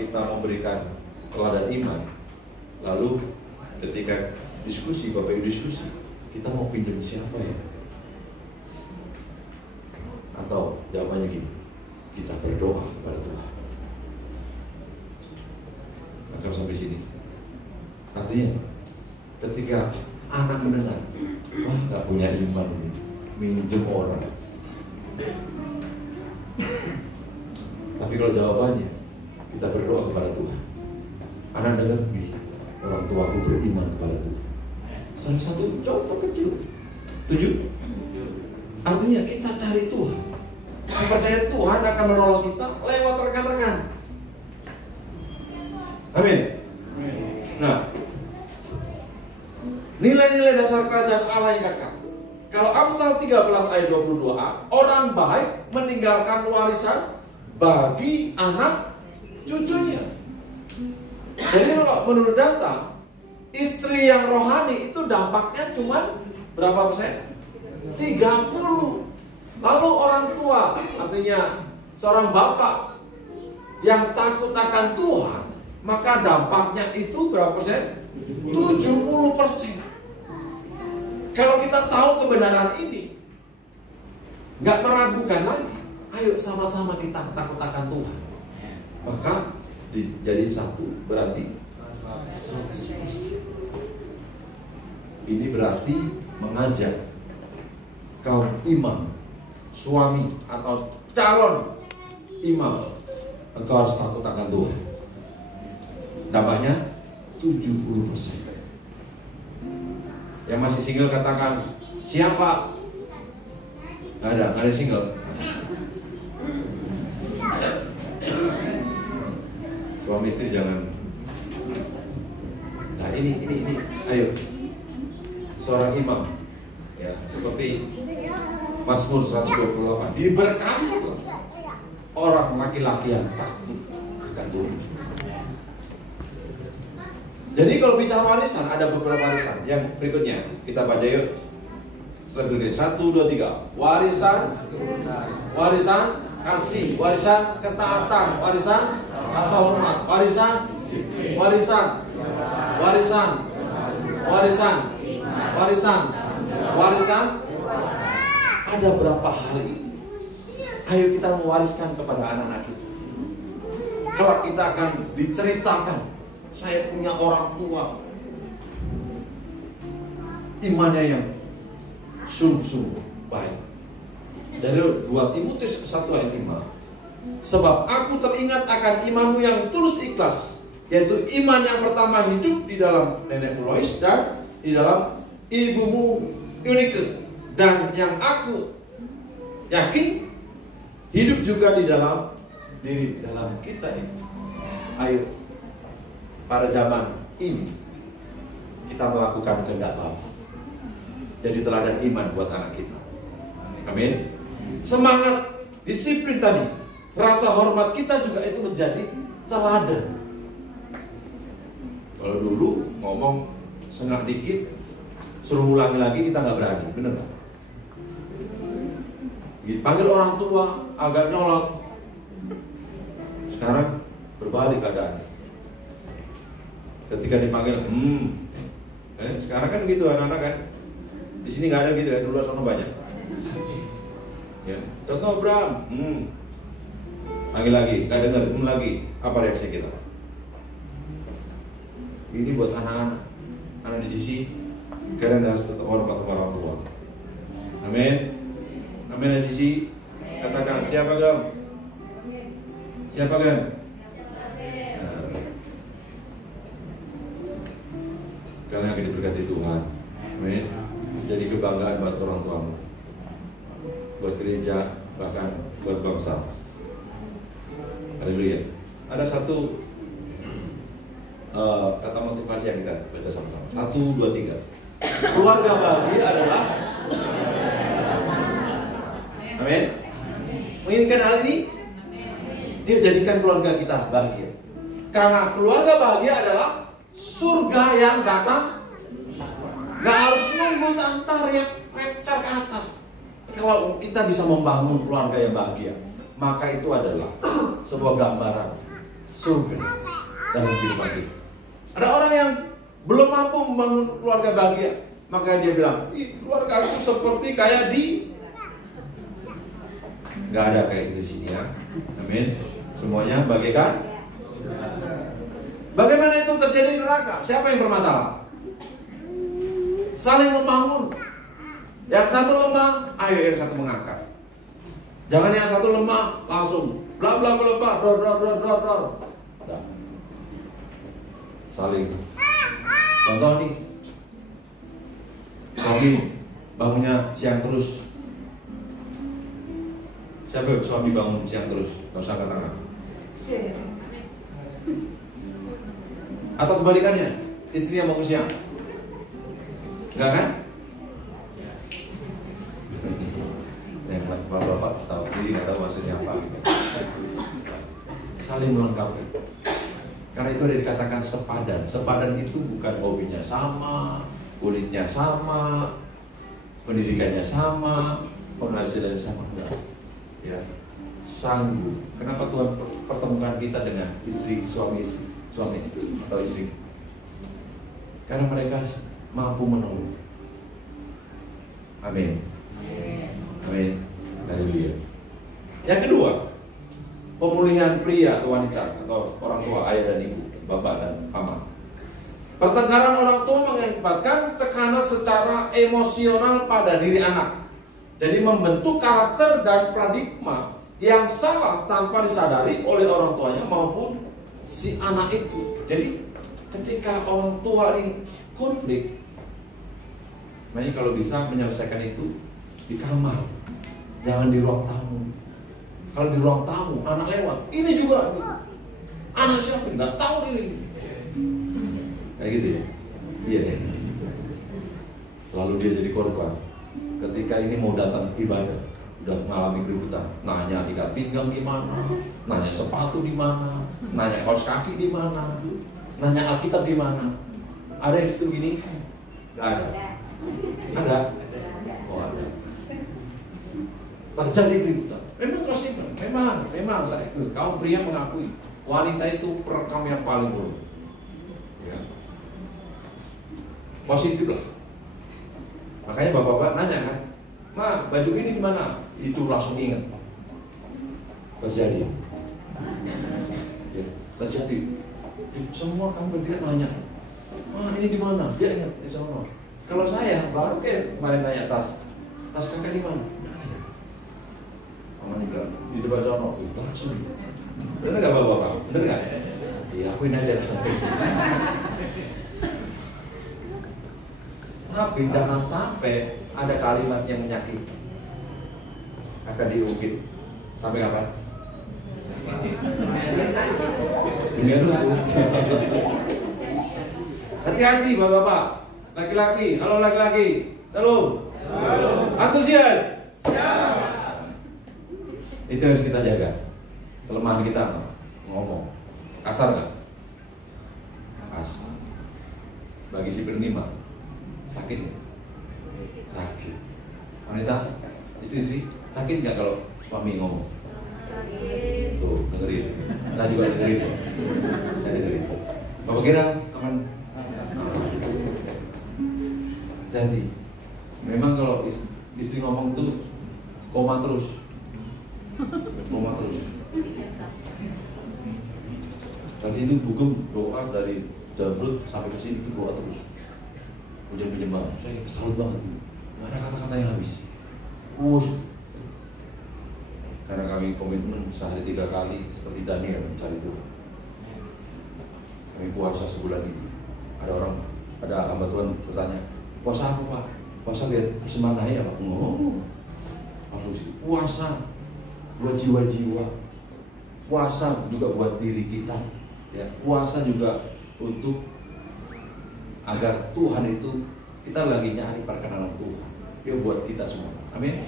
kita memberikan teladan iman. Lalu ketika diskusi, Bapak Ibu diskusi, kita mau pinjam siapa ya? Atau jawabannya gini, kita berdoa kepada Tuhan. Macam sampai sini. Artinya, ketika anak mendengar, wah nggak punya iman ini, minjem orang. Tapi kalau jawabannya, kita berdoa kepada Tuhan. Anak dengar, orang tuaku beriman kepada Tuhan. Salah satu contoh kecil. 7. Artinya kita cari Tuhan. Kita percaya Tuhan akan menolong kita lewat rekan-rekan. Amin. Nah, nilai-nilai dasar kerajaan Allah yang kekal. Kalau Amsal 13 ayat 22a, orang baik meninggalkan warisan bagi anak cucunya. Jadi menurut data, istri yang rohani itu dampaknya cuma berapa persen? 30. Lalu orang tua, artinya seorang bapak yang takut akan Tuhan, maka dampaknya itu berapa persen? 70%. Kalau kita tahu kebenaran ini, nggak meragukan lagi, ayo sama-sama kita takut akan Tuhan. Maka dijadiin satu, berarti 100%. Ini berarti mengajak kaum imam, suami atau calon imam, engkau harus takut akan Tuhan. Dampaknya 70%. Yang masih single katakan, siapa? Nggak ada single. Suami istri jangan. Nah ini, ayo. Seorang imam, ya seperti Mazmur 128, diberkati orang laki-laki yang takut akan Tuhan. Jadi kalau bicara warisan, ada beberapa warisan. Yang berikutnya kita baca yuk. Selanjutnya 1, 2, 3. Warisan kasih, warisan ketaatan, warisan rasa hormat, warisan ada berapa hal ini? Ayo kita mewariskan kepada anak-anak kita. Kalau kita akan diceritakan, saya punya orang tua imannya yang sungguh-sungguh baik. Jadi 2 Timotius 1 ayat 5. Sebab aku teringat akan imanmu yang tulus ikhlas, yaitu iman yang pertama hidup di dalam nenekmu Lois dan di dalam ibumu Eunike, dan yang aku yakin hidup juga di dalam kita ini. Ayo, pada zaman ini kita melakukan kehendak Bapa. Jadi teladan iman buat anak kita. Amin. Semangat, disiplin tadi, rasa hormat kita juga itu menjadi teladan. Kalau dulu ngomong sengak dikit, suruh ulangi lagi kita nggak berani, bener nggak? Dipanggil orang tua agak nyolot. Sekarang berbalik keadaannya. Ketika dipanggil, sekarang kan gitu anak-anak kan. Di sini nggak ada gitu ya, dulu sana banyak. Ya, contoh Bram, panggil lagi, nggak dengar, lagi. Apa reaksi kita? Ini buat anak-anak, anak di sisi, kalian harus tetap hormat orang tua. Amin. Amin di sisi. Katakan, siapa Gam? Siapa Gam? Kalian akan diberkati Tuhan. Amin. Jadi kebanggaan buat orang tuamu, buat gereja, bahkan buat bangsa. Haleluya. Ada satu kata motivasi yang kita baca sama-sama. 1, 2, 3. Keluarga bahagia adalah, amin. Menginginkan hal ini, dia jadikan keluarga kita bahagia. Karena keluarga bahagia adalah surga yang datang. Gak harus nunggu antar yang rencar ke atas. Kalau kita bisa membangun keluarga yang bahagia, maka itu adalah sebuah gambaran surga dalam kehidupan kita. Ada orang yang belum mampu membangun keluarga bahagia, maka dia bilang, keluarga aku seperti kayak di. Gak ada kayak di sini ya. Amin. Semuanya bagaikan. Bagaimana itu terjadi di neraka? Siapa yang bermasalah? Saling membangun. Yang satu lemah, ayo yang satu mengangkat. Jangan yang satu lemah langsung bla bla bla bla dor. Nah. Saling. Contoh nih, suami bangunnya siang terus. Siapa suami bangun siang terus? Gak usah angkat tangan. Atau kebalikannya, istri yang bangun siang. Enggak kan? Ya, bapak tahu diri, nggak tahu maksudnya apa. Saling melengkapi. Karena itu ada dikatakan sepadan. Sepadan itu bukan hobinya sama, kulitnya sama, pendidikannya sama, penghasilannya sama, enggak. Ya, sanggup. Kenapa Tuhan pertemukan kita dengan suami atau istri? Karena mereka mampu menolong. Amin. Amin. Haleluya. Yang kedua, pemulihan pria atau wanita atau orang tua, ayah dan ibu, bapak dan mama. Pertengkaran orang tua mengakibatkan tekanan secara emosional pada diri anak. Jadi membentuk karakter dan paradigma yang salah tanpa disadari oleh orang tuanya maupun si anak itu. Jadi ketika orang tua ini konflik, makanya kalau bisa menyelesaikan itu di kamar, jangan di ruang tamu. Kalau di ruang tamu, anak lewat, ini juga anak siapa? Nggak tahu ini. Kayak gitu ya. Iya. Lalu dia jadi korban. Ketika ini mau datang ibadah, udah mengalami keributan, nanya ikat pinggang di mana, nanya sepatu di mana, nanya kaos kaki di mana, nanya Alkitab di mana. Ada yang situ gini? Nggak ada. Ada? Oh ada. Terjadi keributan. Memang klasik, memang saya. Kaum pria mengakui wanita itu perekam yang paling buruk. Ya. Positif lah. Makanya bapak-bapak nanya kan, Ma, baju ini di mana? Itu langsung ingat. Terjadi. Ya, terjadi. Semua kamu bertiga nanya, Ma, ini di mana? Dia ingat di sana. Kalau saya baru kayak kemarin nanya tas, tas kakak di mana? Mamanya bilang, di depan sono. Langsung. Bener nggak bapak? Bener nggak? Iya, akuin aja. Tapi jangan sampai ada kalimat yang menyakiti. Akan diungkit. Sampai kapan? Dunia tutup. Hati-hati bapak-bapak. Laki-laki, halo laki-laki. Halo. Antusias. Itu harus kita jaga. Kelemahan kita ngomong. Kasar nggak? Kasar. Bagi si penerima sakit nggak? Sakit. Wanita, istri sakit nggak kalau suami ngomong? Sakit. Tuh dengerin. Saya juga dengerin. Saya dengerin. Bapak kira aman? Jadi memang kalau istri ngomong tuh koma terus. Tadi itu Bugem doa dari Jamrut sampai ke sini itu doa terus. Hujan banget. Saya kesal banget. Nggak ada kata-kata yang habis. Karena kami komitmen sehari 3 kali seperti Daniel mencari Tuhan. Kami puasa sebulan ini. Ada hamba Tuhan bertanya, puasa apa Pak? Puasa biar persembahan ya Pak? Langsung puasa buat jiwa-jiwa, puasa juga buat diri kita, ya. Puasa juga untuk agar Tuhan itu, kita lagi nyari perkenanan Tuhan, ya buat kita semua. Amin.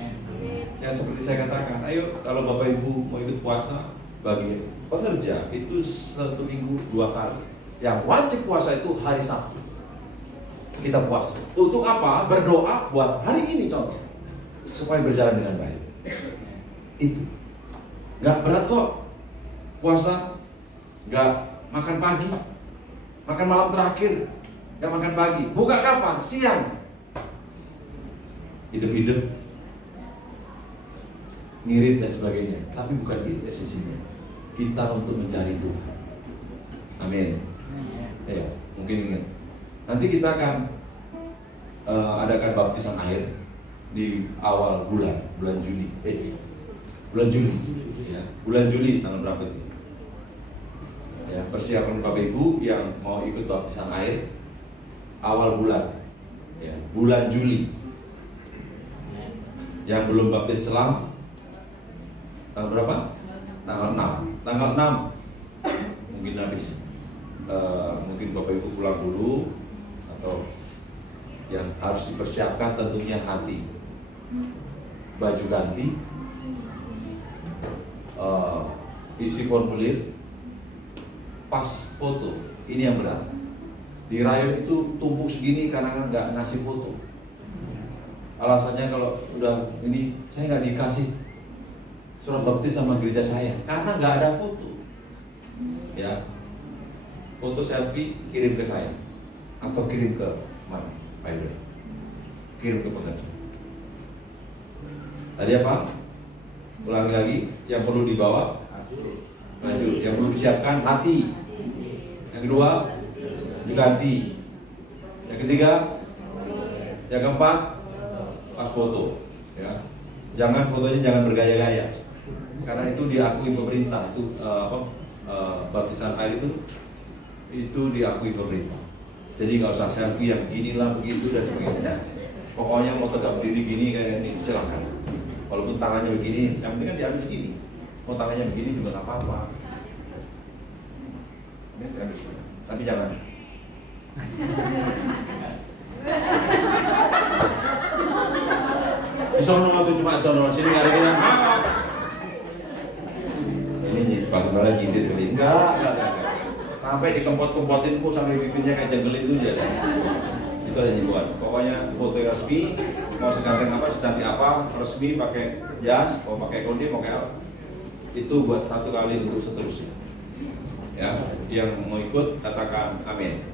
Ya seperti saya katakan, ayo kalau Bapak Ibu mau ikut puasa, bagi pekerja itu 1 minggu 2 kali. Yang wajib puasa itu hari Sabtu. Kita puasa. Untuk apa? Berdoa buat hari ini contoh, supaya berjalan dengan baik. Itu nggak berat kok puasa, nggak makan pagi, makan malam terakhir, nggak makan pagi. Buka kapan? Siang. Hidup-hidup, ngirit dan sebagainya. Tapi bukan itu esensinya. Kita untuk mencari Tuhan. Amin. Ya, mungkin ingat. Nanti kita akan adakan baptisan air di awal bulan Juli. Bulan Juli. Ya, bulan Juli tanggal berapa itu? Ya, persiapan Bapak Ibu yang mau ikut baptisan air awal bulan. Ya, bulan Juli. Yang belum baptis selam tanggal berapa? Tanggal 6. Tanggal 6 mungkin habis. Mungkin Bapak Ibu pulang dulu, atau yang harus dipersiapkan tentunya hati, baju ganti, isi formulir, pas foto. Ini yang berat. Di rayon itu tumpuk segini karena nggak ngasih foto. Alasannya kalau udah ini saya nggak dikasih surat baptis sama gereja saya karena nggak ada foto. Ya, foto selfie kirim ke saya atau kirim ke mana? Kirim ke pengajar. Tadi apa? Ulangi lagi. Yang perlu dibawa maju. Yang perlu disiapkan hati. Yang kedua juga hati. Yang ketiga, yang keempat, pas foto. Ya, jangan fotonya jangan bergaya-gaya. Karena itu diakui pemerintah. Itu baptisan air itu diakui pemerintah. Jadi nggak usah selfie yang beginilah begitu dan sebagainya. Pokoknya mau tegak berdiri gini kayak ini silakan. Walaupun tangannya begini, yang penting kan diambil segini. Mau tangannya begini juga nggak apa-apa. Tapi jangan. Di sono tuh cuma sono sini nggak ada kita. Ini bagaimana nyindir kali? Enggak. Sampai dikempot-kempotin pun sampai bibirnya kayak jenggelit itu aja. Itu aja himbauan. Pokoknya foto yang resmi, mau seganteng apa, secantik apa, resmi pakai jas, mau pakai konde, mau pakai apa. Itu buat 1 kali untuk seterusnya. Ya, yang mau ikut katakan amin.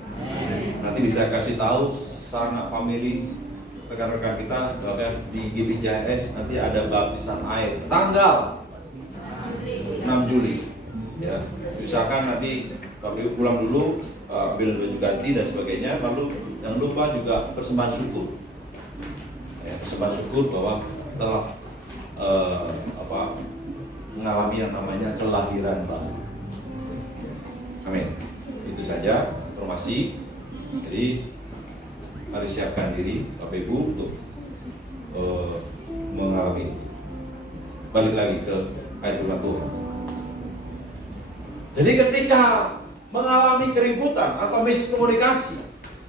Nanti bisa kasih tahu sanak family rekan-rekan kita bahkan di GBJS nanti ada baptisan air tanggal 6 Juli. Ya, misalkan nanti Bapak pulang dulu, ambil baju ganti dan sebagainya, lalu jangan lupa juga persembahan syukur. Ya, sembah syukur bahwa telah mengalami yang namanya kelahiran baru. Amin. Itu saja informasi. Jadi mari siapkan diri Bapak Ibu untuk mengalami itu. Balik lagi ke ayat firman Tuhan. Jadi ketika mengalami keributan atau miskomunikasi,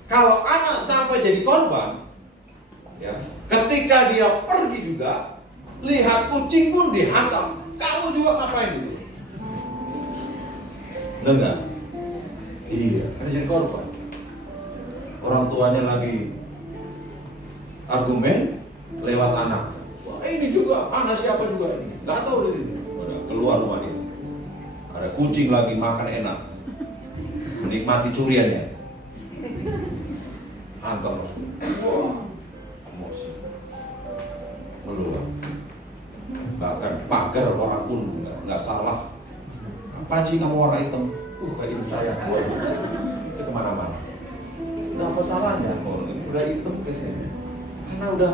kalau anak sampai jadi korban, ya, ketika dia pergi juga, lihat kucing pun dihantam, kamu juga ngapain gitu? Enggak? Iya, kan jadi korban. Orang tuanya lagi argumen lewat anak. Wah, ini juga anak siapa juga ini? Nggak tahu dari ini. Keluar rumah dia. Ada kucing lagi makan enak, menikmati curiannya. Hantam langsung. Wah, emosi. Meluap. Bahkan pagar orang pun nggak salah. Apa sih kamu warna hitam? Kayak ibu saya, gua itu kemana-mana. Nggak apa salahnya, ini udah hitam kayaknya. Karena udah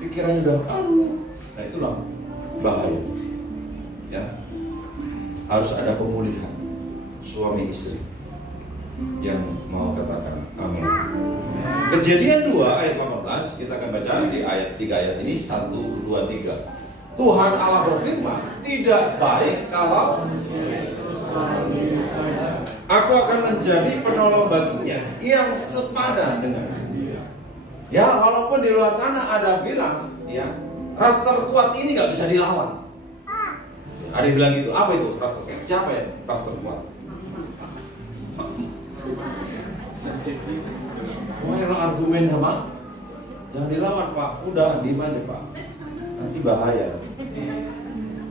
pikirannya udah, nah itulah bahaya. Ya, harus ada pemulihan suami istri yang mau katakan amin. Kejadian 2 ayat 18 kita akan baca di ayat 3 ayat ini 1, 2, 3. Tuhan Allah berfirman, tidak baik kalau aku akan menjadi penolong baginya yang sepadan dengan dia. Ya, walaupun di luar sana ada bilang, ya, ras terkuat ini nggak bisa dilawan. Ada yang bilang gitu. Apa itu ras terkuat? Siapa ya ras terkuat? Wah, kalau argumen sama, jangan dilawan Pak. Udah, diem aja Pak. Nanti bahaya.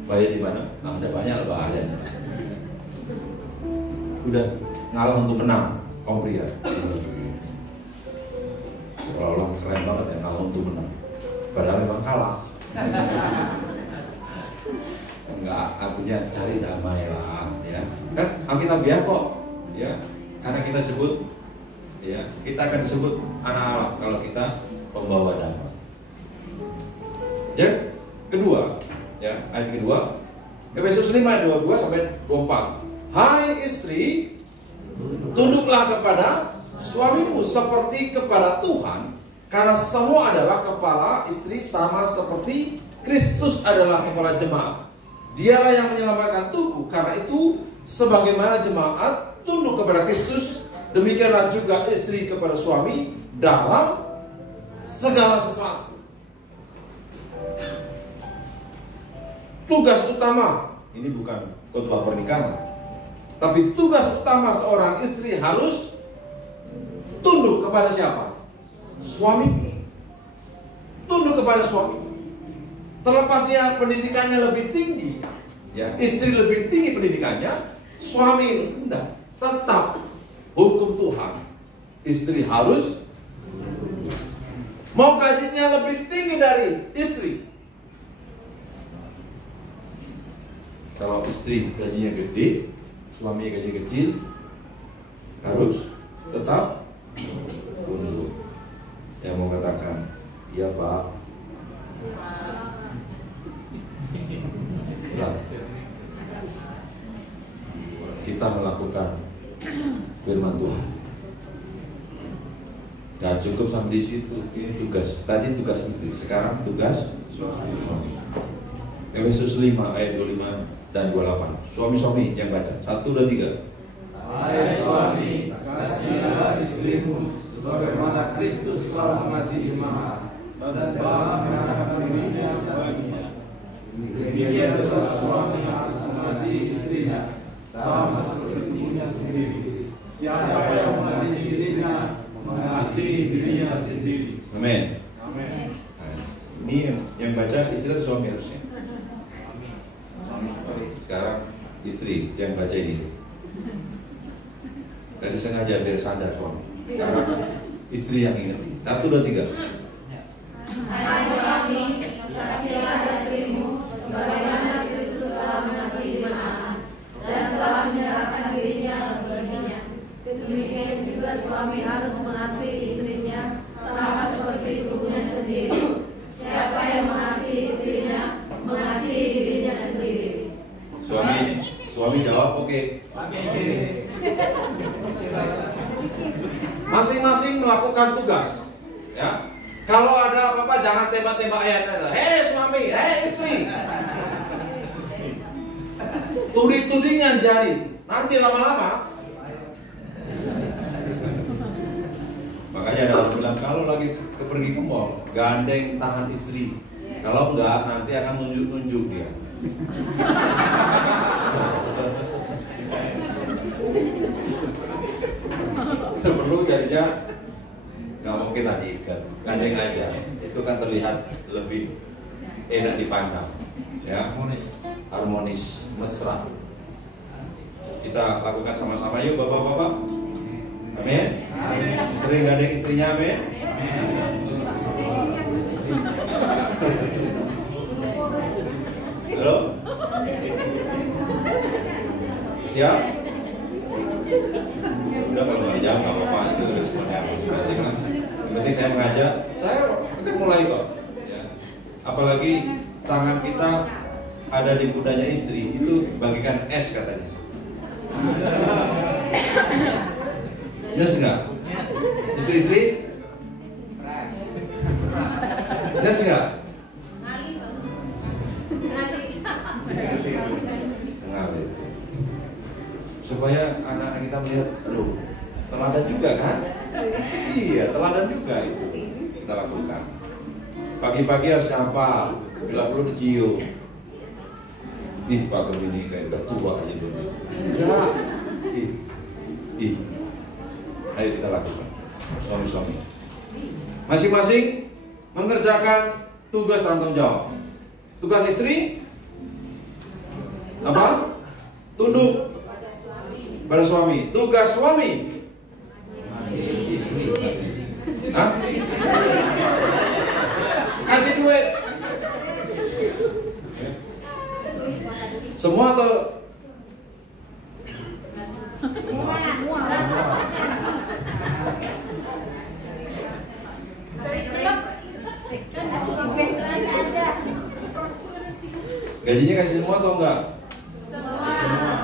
Bahaya di mana? Nah, ada banyak bahaya. Udah ngalah untuk menang, kaum pria. Seolah-olah keren banget ya ngalah untuk menang. Padahal memang kalah. Enggak, artinya cari damai lah, ya. Kan Alkitabiah kok, ya. Karena kita sebut, ya, kita akan disebut anak Allah kalau kita pembawa damai. Ya, kedua, ya, ayat kedua, Efesus 5 ayat 22 sampai 24. Hai istri, tunduklah kepada suamimu seperti kepada Tuhan, karena semua adalah kepala istri sama seperti Kristus adalah kepala jemaat. Dialah yang menyelamatkan tubuh. Karena itu, sebagaimana jemaat tunduk kepada Kristus, demikianlah juga istri kepada suami dalam segala sesuatu. Tugas utama, ini bukan khotbah pernikahan, tapi tugas utama seorang istri harus tunduk kepada siapa? Suami. Tunduk kepada suami. Terlepas dia pendidikannya lebih tinggi, ya, istri lebih tinggi pendidikannya, suami rendah, tetap hukum Tuhan. Istri harus, mau gajinya lebih tinggi dari istri. Kalau istri gajinya gede, suami gaji kecil, harus tetap tunduk. Yang mau katakan, iya Pak. Nah, kita melakukan firman Tuhan. Nah, cukup sampai di situ. Ini tugas. Tadi tugas istri, sekarang tugas suami. Efesus 5 ayat 25 dan 28. Suami-suami yang baca. 1, 2, 3. Hai suami, kasihilah istrimu sebagaimana Kristus telah mengasihi jemaat dan telah menyerahkan dirinya atasnya. Demikian juga suami harus mengasihi istrinya sama seperti tubuhnya sendiri. Siapa yang mengasihi istrinya mengasihi dirinya sendiri. Amin. Amin. Ini yang baca istri atau suami harusnya? Sekarang istri yang baca ini. Tadi sengaja biar sadar suami. Sekarang istri yang ingat. 1, 2, 3. Hai suami, kasihilah istrimu sebagaimana Kristus telah mengasihi jemaat dan telah menyerahkan dirinya baginya. Demikian juga suami harus mengasihi istrinya sama seperti tubuhnya sendiri. Kalau ada apa-apa jangan tembak-tembak ayat-ayat. Hei suami, hei istri. Tuding-tudingan jadi. Nanti lama-lama. Makanya dalam bilang kalau lagi pergi ke mall, gandeng tangan istri. Kalau enggak nanti akan nunjuk-nunjuk dia. Perlu jadinya nggak mungkin lagi ikat, gandeng aja. Itu kan terlihat lebih enak dipandang, ya, harmonis, mesra. Kita lakukan sama-sama yuk bapak-bapak. Amin. Sering gandeng istrinya, amin. Halo? Siap? Udah kalau nggak dijawab nggak apa-apa, itu responnya masing-masing lah. Yang penting saya mengajak, saya akan mulai kok. Ya. Apalagi tangan kita ada di kudanya istri, itu bagikan es katanya. Yes nggak? Istri-istri? Yes nggak? Ngalir. Supaya anak-anak kita melihat, aduh, teladan juga kan? Iya, teladan juga itu kita lakukan. Pagi-pagi harus apa? Bila perlu dicium. Ih, Pak Gemini kayak udah tua aja dulu. Ya, ih. Ayo kita lakukan. Suami-suami. Masing-masing mengerjakan tugas tanggung jawab. Tugas istri apa? Tunduk pada suami. Tugas suami hah? Kasih duit. Semua atau gajinya kasih semua atau enggak? Semua.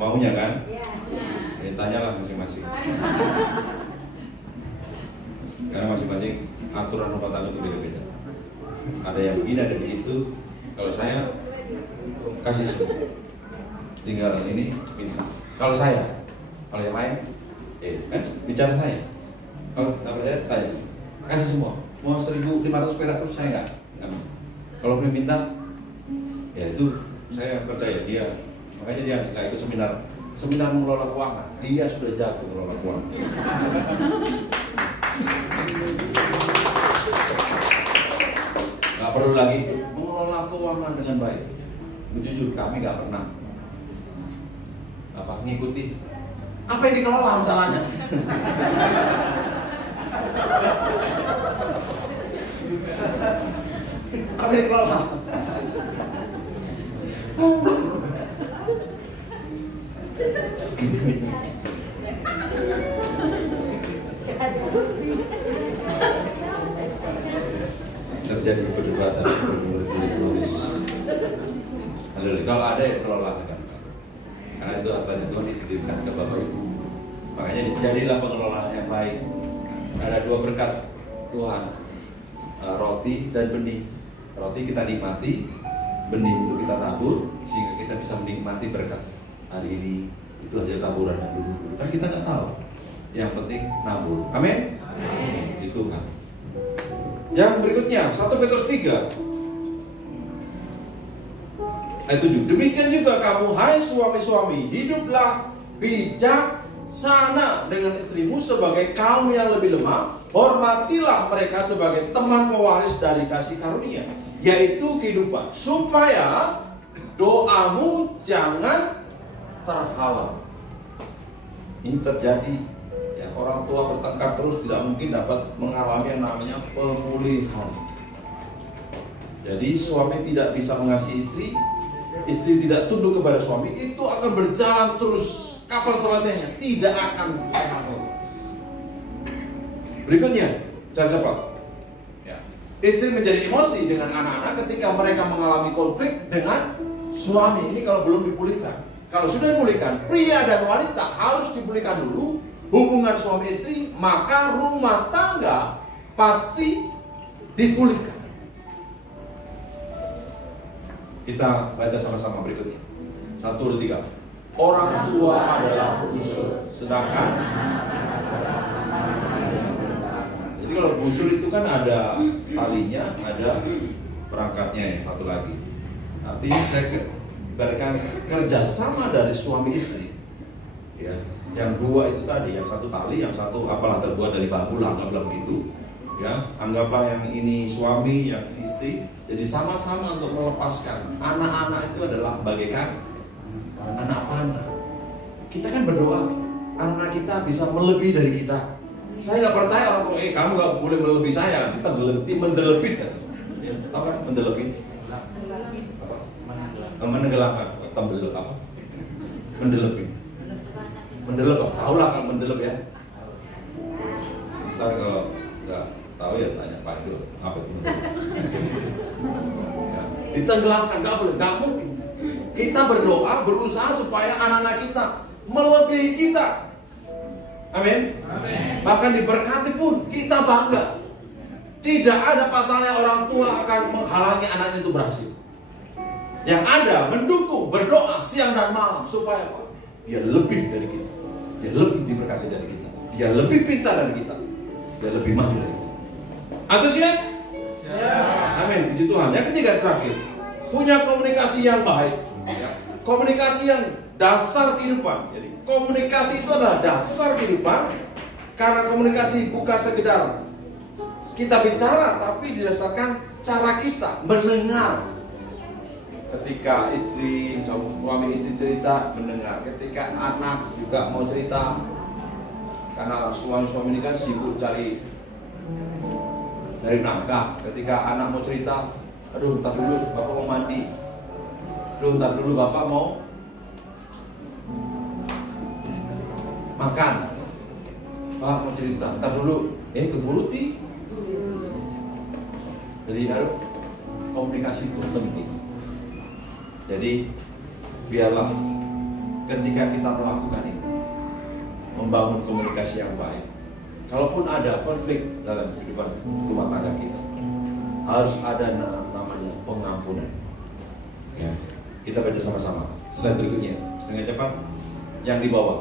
Maunya kan? Ya, tanyalah masing-masing. Karena masing-masing aturan rumah tangga itu beda-beda. Ada yang begini, ada begitu. Kalau saya kasih semua. Tinggal ini minta. Kalau saya, kalau yang lain, kan bicara saya. Kalau saya tanya, kasih semua. Mau 1.500 perak terus saya enggak. Kalau belum minta, ya itu saya percaya dia. Makanya dia nggak ikut seminar mengelola keuangan. Dia sudah jago mengelola keuangan. Nggak perlu lagi mengelola keuangan dengan baik. Jujur kami nggak pernah ngikuti apa yang dikelola masalahnya. Apa yang dikelola? Terjadi perdebatan bermulut-mulut. Kalau ada yang kelola kan, karena itu hartanya Tuhan dititipkan ke Bapak Ibu. Makanya jadilah pengelolaan yang baik. Ada 2 berkat Tuhan, roti dan benih. Roti kita nikmati, benih untuk kita tabur, sehingga kita bisa menikmati berkat hari ini. Itu hasil taburan yang dulu. Kan kita nggak tahu. Yang penting nabur. Amin. Itu kan. Yang berikutnya 1 Petrus 3 ayat 7. Demikian juga kamu, hai suami-suami, hiduplah bijaksana dengan istrimu sebagai kaum yang lebih lemah. Hormatilah mereka sebagai teman pewaris dari kasih karunia, yaitu kehidupan, supaya doamu jangan terhalang. Ini terjadi ya, orang tua bertengkar terus tidak mungkin dapat mengalami yang namanya pemulihan. Jadi suami tidak bisa mengasihi istri, istri tidak tunduk kepada suami, itu akan berjalan terus. Kapan selesainya? Tidak akan pernah selesai. Berikutnya, cara cepat. Ya. Istri menjadi emosi dengan anak-anak ketika mereka mengalami konflik dengan suami. Ini kalau belum dipulihkan. Kalau sudah dipulihkan, pria dan wanita harus dipulihkan dulu hubungan suami istri, maka rumah tangga pasti dipulihkan. Kita baca sama-sama berikutnya. 1, 2, 3. Orang tua adalah busur, sedangkan jadi kalau busur itu kan ada talinya, ada perangkatnya yang satu lagi. Artinya saya berikan kerjasama dari suami istri. Ya, yang dua itu tadi, yang satu tali, yang satu apalah terbuat dari bambu lah, anggaplah begitu. Ya, anggaplah yang ini suami, yang ini istri. Jadi sama-sama untuk melepaskan. Anak-anak itu adalah bagaikan anak panah. Kita kan berdoa, anak kita bisa melebihi dari kita. Saya nggak percaya orang tua, kamu nggak boleh melebihi saya. Kita mendelepin kan? Ya, tahu kan mendelepin? Apa? Menenggelamkan, tembelep apa? Mendelepin. Mendelep, tahu lah kalau mendelep ya. Ntar kalau nggak tahu ya tanya Pak itu apa itu mendelep. Ya. Ditenggelamkan, nggak boleh, nggak mungkin. Kita berdoa, berusaha supaya anak-anak kita melebihi kita. Amin. Bahkan diberkati pun kita bangga. Tidak ada pasalnya orang tua akan menghalangi anaknya itu berhasil. Yang ada mendukung, berdoa siang dan malam supaya apa? Dia lebih dari kita. Dia lebih diberkati dari kita. Dia lebih pintar dari kita. Dia lebih maju dari kita. Atau siap? Amin. Puji Tuhan. Yang ketiga terakhir, punya komunikasi yang baik. Ya. Komunikasi yang dasar kehidupan. Jadi komunikasi itu adalah dasar kehidupan. Karena komunikasi bukan sekedar kita bicara, tapi didasarkan cara kita mendengar. Ketika suami istri cerita, mendengar. Ketika anak juga mau cerita, karena suami ini kan sibuk cari nafkah. Ketika anak mau cerita, aduh ntar dulu bapak mau mandi, aduh ntar dulu bapak mau makan, bapak mau cerita, ntar dulu keburu ti. Jadi harus komunikasi itu penting. Jadi biarlah ketika kita melakukan ini, membangun komunikasi yang baik. Kalaupun ada konflik dalam kehidupan rumah tangga kita, harus ada namanya pengampunan. Ya, kita baca sama-sama. Slide berikutnya dengan cepat. Yang di bawah.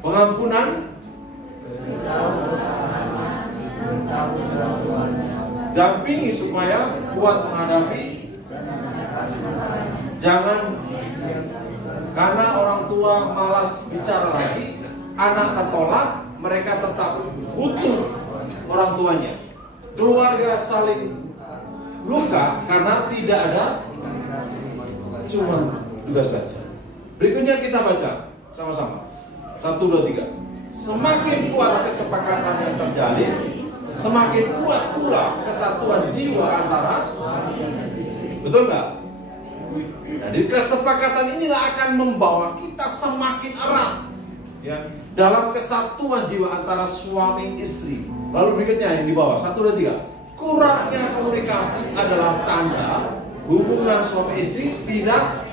Pengampunan, dampingi supaya kuat menghadapi. Jangan karena orang tua malas bicara lagi, anak tertolak, mereka tetap butuh orang tuanya. Keluarga saling luka karena tidak ada cuma tugas saja. Berikutnya kita baca sama-sama. 1, 2, 3. Semakin kuat kesepakatan yang terjalin, semakin kuat pula kesatuan jiwa antara. Betul nggak? Jadi kesepakatan inilah akan membawa kita semakin erat, ya, dalam kesatuan jiwa antara suami istri. Lalu berikutnya yang di bawah 1, 2, 3. Kurangnya komunikasi adalah tanda hubungan suami istri tidak.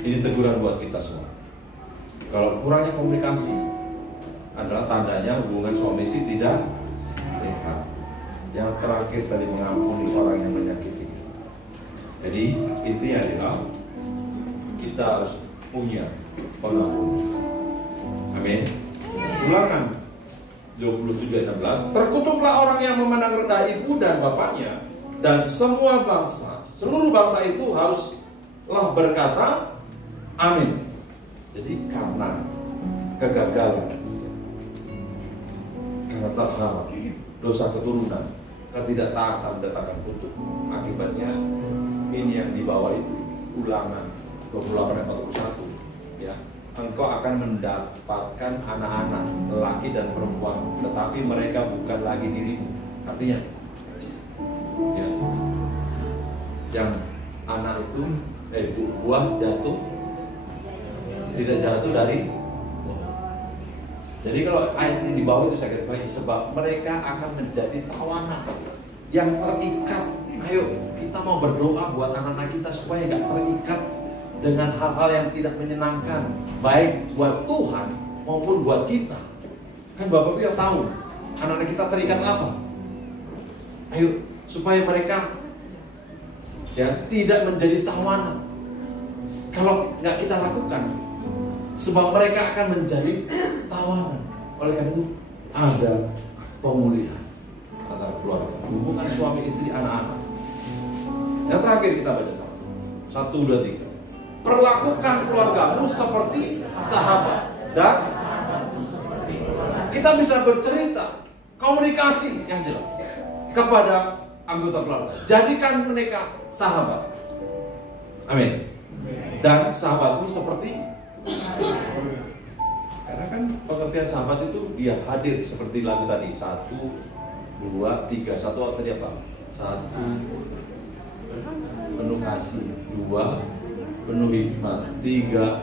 Ini teguran buat kita semua. Kalau kurangnya komunikasi adalah tandanya hubungan suami istri tidak sehat. Yang terakhir tadi mengampuni orang yang menyakiti. Jadi intinya adalah kita harus punya pengampunan. Amin. Ulangan 27:16. Terkutuklah orang yang memandang rendah ibu dan bapaknya, dan semua bangsa, seluruh bangsa itu haruslah berkata amin. Jadi karena kegagalan, karena terhalang, dosa keturunan, ketidaktaatan mendatangkan kutuk. Akibatnya ini yang dibawa itu Ulangan 28:41, ya. Engkau akan mendapatkan anak-anak lelaki dan perempuan, tetapi mereka bukan lagi dirimu. Artinya, ya, yang anak itu buah jatuh tidak jatuh dari pohon. Jadi kalau ayat ini di bawah itu saya kira baik, sebab mereka akan menjadi tawanan yang terikat. Ayo kita mau berdoa buat anak-anak kita supaya nggak terikat dengan hal-hal yang tidak menyenangkan, baik buat Tuhan maupun buat kita. Kan Bapak Ibu yang tahu, Anak-anak kita terikat apa? Ayo, supaya mereka ya tidak menjadi tawanan. Kalau nggak kita lakukan, sebab mereka akan menjadi tawanan. Oleh karena itu ada pemulihan antara keluarga, hubungan suami istri, anak-anak. Yang terakhir kita baca sama. 1, 2, 3. Perlakukan keluargamu seperti sahabat. Dan kita bisa bercerita, komunikasi yang jelas kepada anggota keluarga. Jadikan mereka sahabat. Amin. Dan sahabatmu seperti, karena kan pengertian sahabat itu dia hadir seperti lagu tadi. 1, 2, 3. 1 tadi apa? 1 penuh kasih, 2 penuh hikmat, 3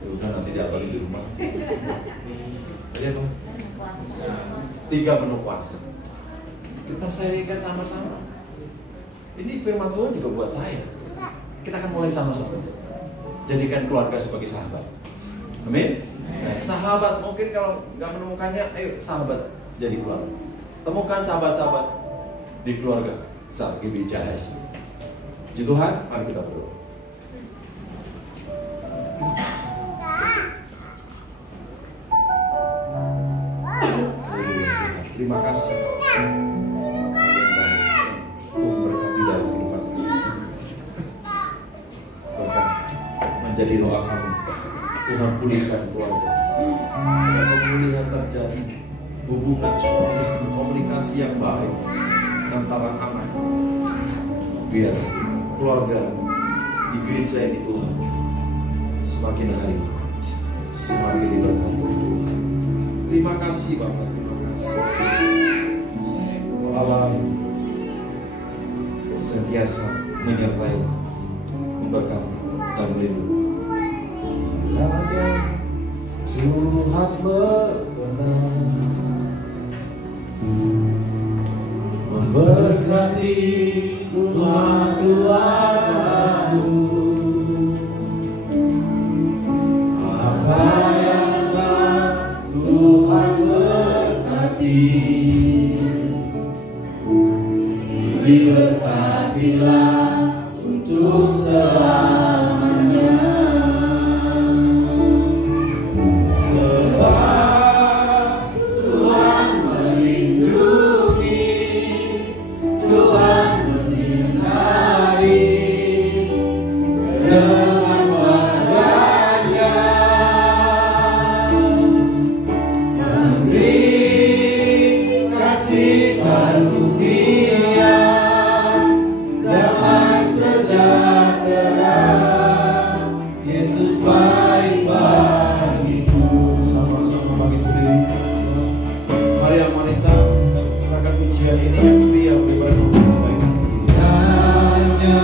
ya udah nanti diapalin di rumah. Tadi apa? 3 penuh kuasa. Kita sharingkan sama-sama. Ini firman Tuhan juga buat saya. Kita akan mulai sama-sama. Jadikan keluarga sebagai sahabat. Amin. Nah, sahabat mungkin kalau nggak menemukannya, ayo sahabat jadi keluarga. Temukan sahabat-sahabat di keluarga saat GBJS. Puji Tuhan, mari kita berdoa. Terima kasih. Tuhan berkati dalam kehidupan kami. Bahkan menjadi doa kami. Tuhan pulihkan keluarga. Ada pemulihan terjadi. Hubungan suami istri, komunikasi yang baik antara anak. Biar keluarga di gereja ini Tuhan semakin hari semakin diberkati Tuhan. Terima kasih Bapak, terima kasih. Allah sentiasa menyertai, memberkati dan melindungi. Bila Tuhan berkenan memberkati rumah keluargamu, apa yang telah Tuhan berkati, diberkatilah untuk selamanya. Sebab Tuhan melindungi, Tuhan menyinari dengan wajah-Nya, memberi kasih karunia, damai sejahtera. Yesus baik bagiku. Sama-sama bangkit berdiri. Mari yang wanita serahkan pujian ini, yang pria berpenuh kebaikan. Hanya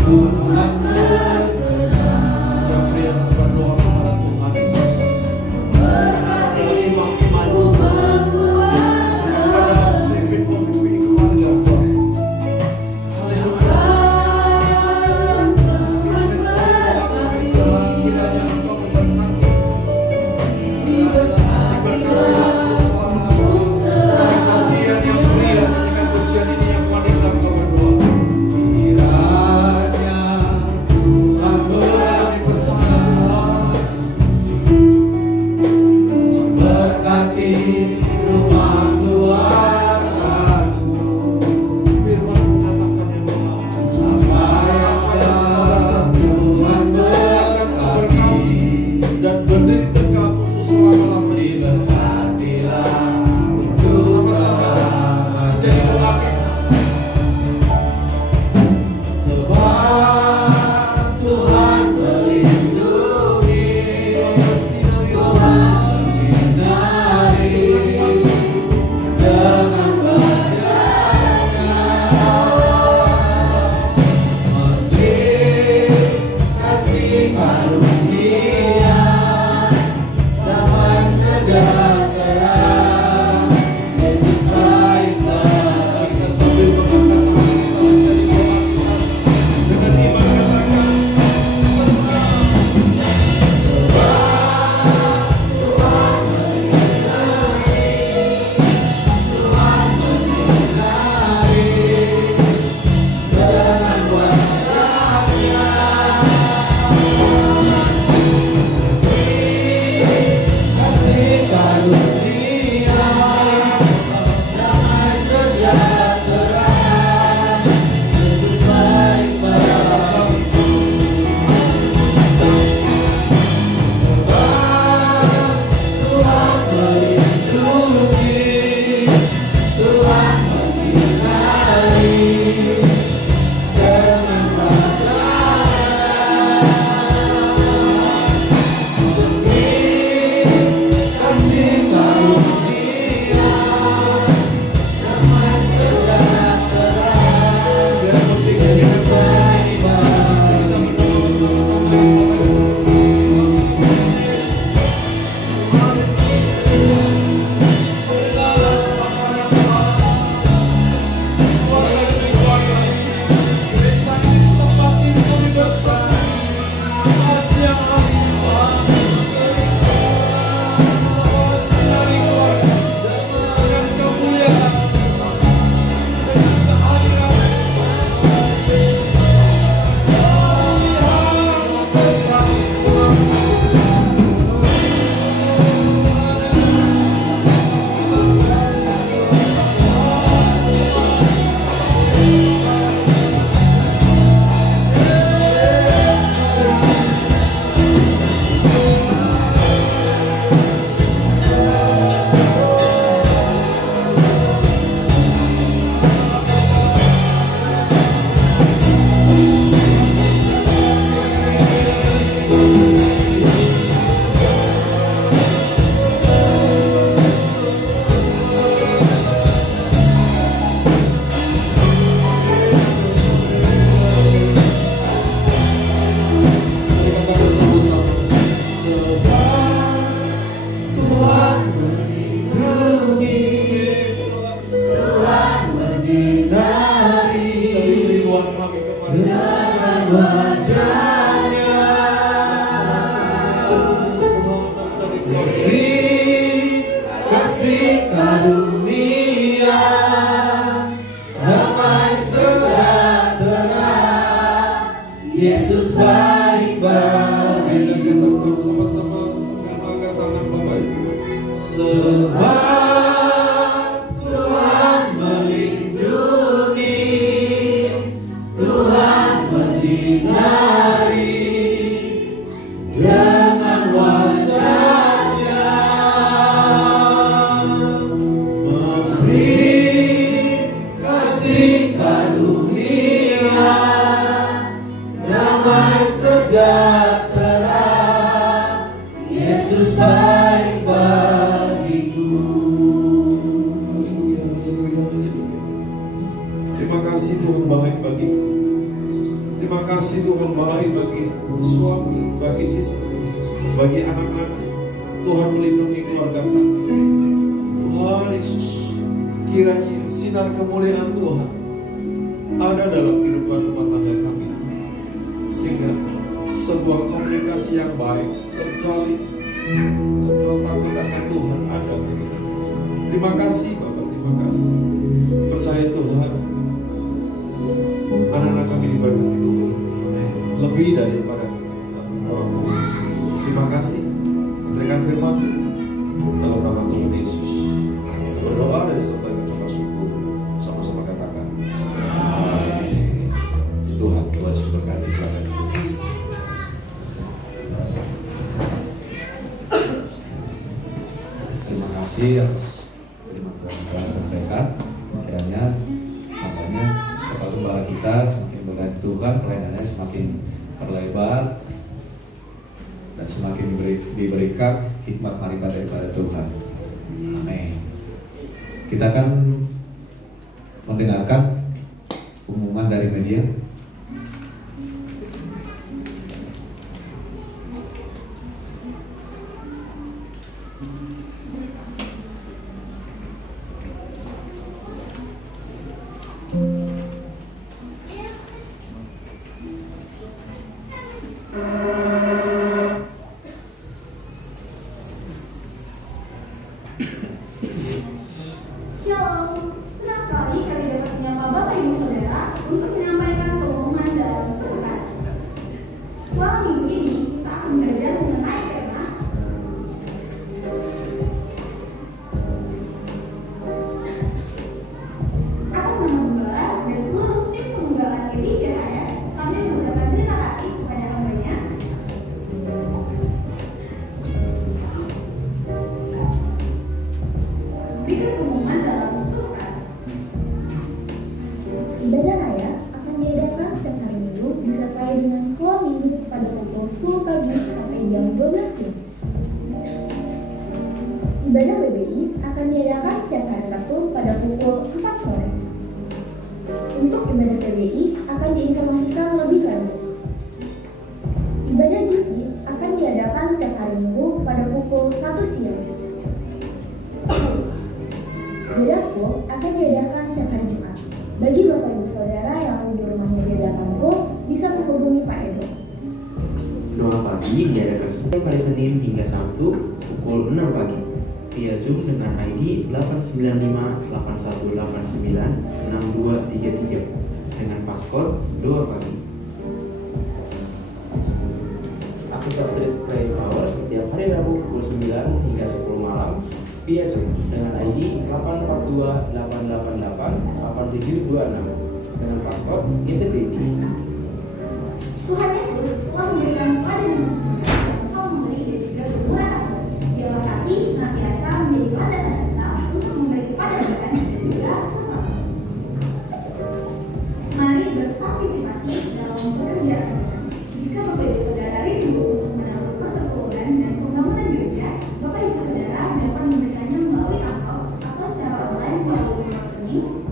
Tuhan berkenan. Yang pria berdoa kepada Tuhan Yesus. Berkati imam-imammu kepada pemimpin-pemimpin keluarga Tuhan. Haleluya. Kiranya Engkau memberkati. Berkati yang pria, nyanyikan pujian ini yang wanita Engkau berdoa. Kiranya Tuhan bersama memberkati rumah keluargamu. Firman mengatakan yang benar. Apa yang telah Tuhan berkati dan berdiri tegak untuk selama-lamanya. Diberkatilah untuk sama-sama menjadi doa kita. Sebab Tuhan melindungi, Tuhan menyinari Tuhan menyinari kerinduan kami kepada wajah-Nya. Beri kasih karunia, damai sejahtera, Yesus baik bagi kita. Sama-sama angkat tangan Bapak Ibu. Sebab Tuhan melindungi, Tuhan menyinari dengan wajah-Nya, memberi kasih karunia, damai sejahtera, Yesus baik bagiku. Terima kasih Tuhan baik bagiku. Terima kasih Tuhan baik bagi suami, bagi istri, bagi anak-anak. Tuhan melindungi keluarga kami. Tuhan Yesus, kiranya sinar kemuliaan Tuhan ada dalam kehidupan rumah tangga kami, sehingga sebuah komunikasi yang baik terjalin, takut akan Tuhan ada. Terima kasih Bapak, terima kasih. Percaya Tuhan, anak-anak kami diberkati Tuhan lebih daripada orang tua. Terima kasih. Berikan firman dalam nama Tuhan Yesus. Berdoa dan disertai ucapan syukur. Sama-sama katakan amin. Tuhan Yesus berkati. Silakan. Terima kasih atas firman Tuhan yang telah sampaikan. Kiranya makanya kepala gembala kita semakin berkat Tuhan, pelayanannya semakin terlebar dan semakin diberikan hikmat marifat daripada Tuhan. Amin. Kita akan mendengarkan pengumuman dari media. Shalom, senang sekali kami dapat menyapa Bapak Ibu Saudara untuk menyampaikan pengumuman dalam sepekan. Selama minggu ini kita akan belajar mengenai tema atas nama Gembala dan seluruh tim penggembalaan GDCHS, kami mengucapkan terima kasih kepada hambanya. Berikut pengumuman dalam sepekan. Ibadah raya akan diadakan setiap hari Minggu disertai dengan sekolah minggu pada pukul 10 pagi sampai jam 12 siang. Ibadah BBI akan diadakan setiap hari Sabtu pada pukul 4 sore. Untuk ibadah PBI akan diinformasikan lebih lanjut. Ibadah GC akan diadakan setiap hari Minggu pada pukul 1 siang. Ibadah full akan diadakan setiap hari Jumat. Bagi Bapak Ibu Saudara yang di rumahnya diadakan full, bisa menghubungi Pak Edo. Doa pagi diadakan setiap hari Senin hingga Sabtu pukul 6 pagi via Zoom dengan ID 89581896233 dengan paskor doa pagi. Asusah Street Play Power setiap hari Rabu pukul 9 hingga 10 malam via Zoom dengan ID 842888726 dengan paskor Integrity. Tuhan Yesus telah memberikan pelajaran engkau memberi dan juga bermurah hati. Terima kasih senantiasa menjadi landasan kita untuk memberi kepada Tuhan dan juga sesama. Mari berpartisipasi dalam pekerjaan. Jika Bapak Ibu Saudara rindu untuk menambah persepuluhan dan pembangunan gereja, Bapak Ibu Saudara dapat memberikannya melalui amplop atau secara online melalui rekening.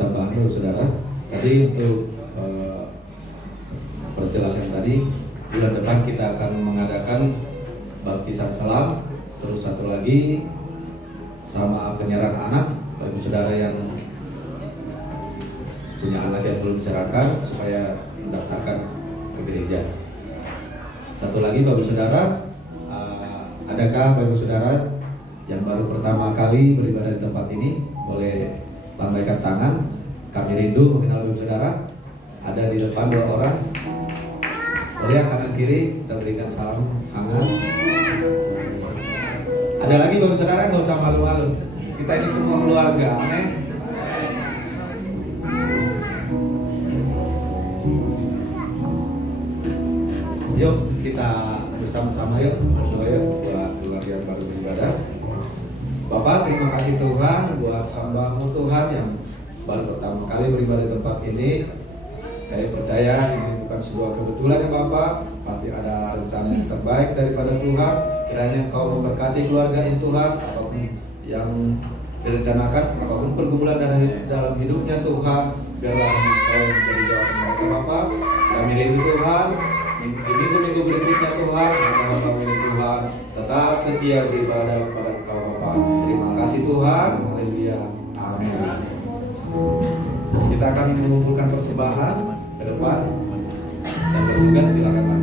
tambahan dulu saudara. Tadi untuk penjelasan tadi, bulan depan kita akan mengadakan baptisan selam, terus satu lagi sama penyerahan anak bagi saudara yang punya anak yang belum diserahkan supaya mendaftarkan ke gereja. Satu lagi Bapak Saudara, adakah Bapak Saudara yang baru pertama kali beribadah di tempat ini boleh lambaikan tangan? Kami rindu mengenal Bapak Saudara. Ada di depan 2 orang. Boleh yang kanan kiri kita berikan salam hangat. Ada lagi Bapak Saudara, nggak usah malu-malu. Kita ini semua keluarga, amin. Yuk kita bersama-sama yuk berdoa yuk buat keluarga yang baru beribadah. Bapak, terima kasih Tuhan buat hamba-Mu Tuhan yang baru pertama kali beribadah di tempat ini. Saya percaya ini bukan sebuah kebetulan ya Bapak, pasti ada rencana yang terbaik daripada Tuhan. Kiranya Engkau memberkati keluarga ini Tuhan, apapun yang direncanakan, apapun pergumulan dalam hidupnya Tuhan, biarlah Engkau menjadi jawaban mereka Bapak. Kami rindu Tuhan, di minggu-minggu berikutnya Tuhan, hamba-Mu ini Tuhan tetap setia beribadah kepada Engkau Bapak. Terima kasih Tuhan, haleluya, amin. Kita akan mengumpulkan persembahan ke depan dan bertugas, silakan Pak.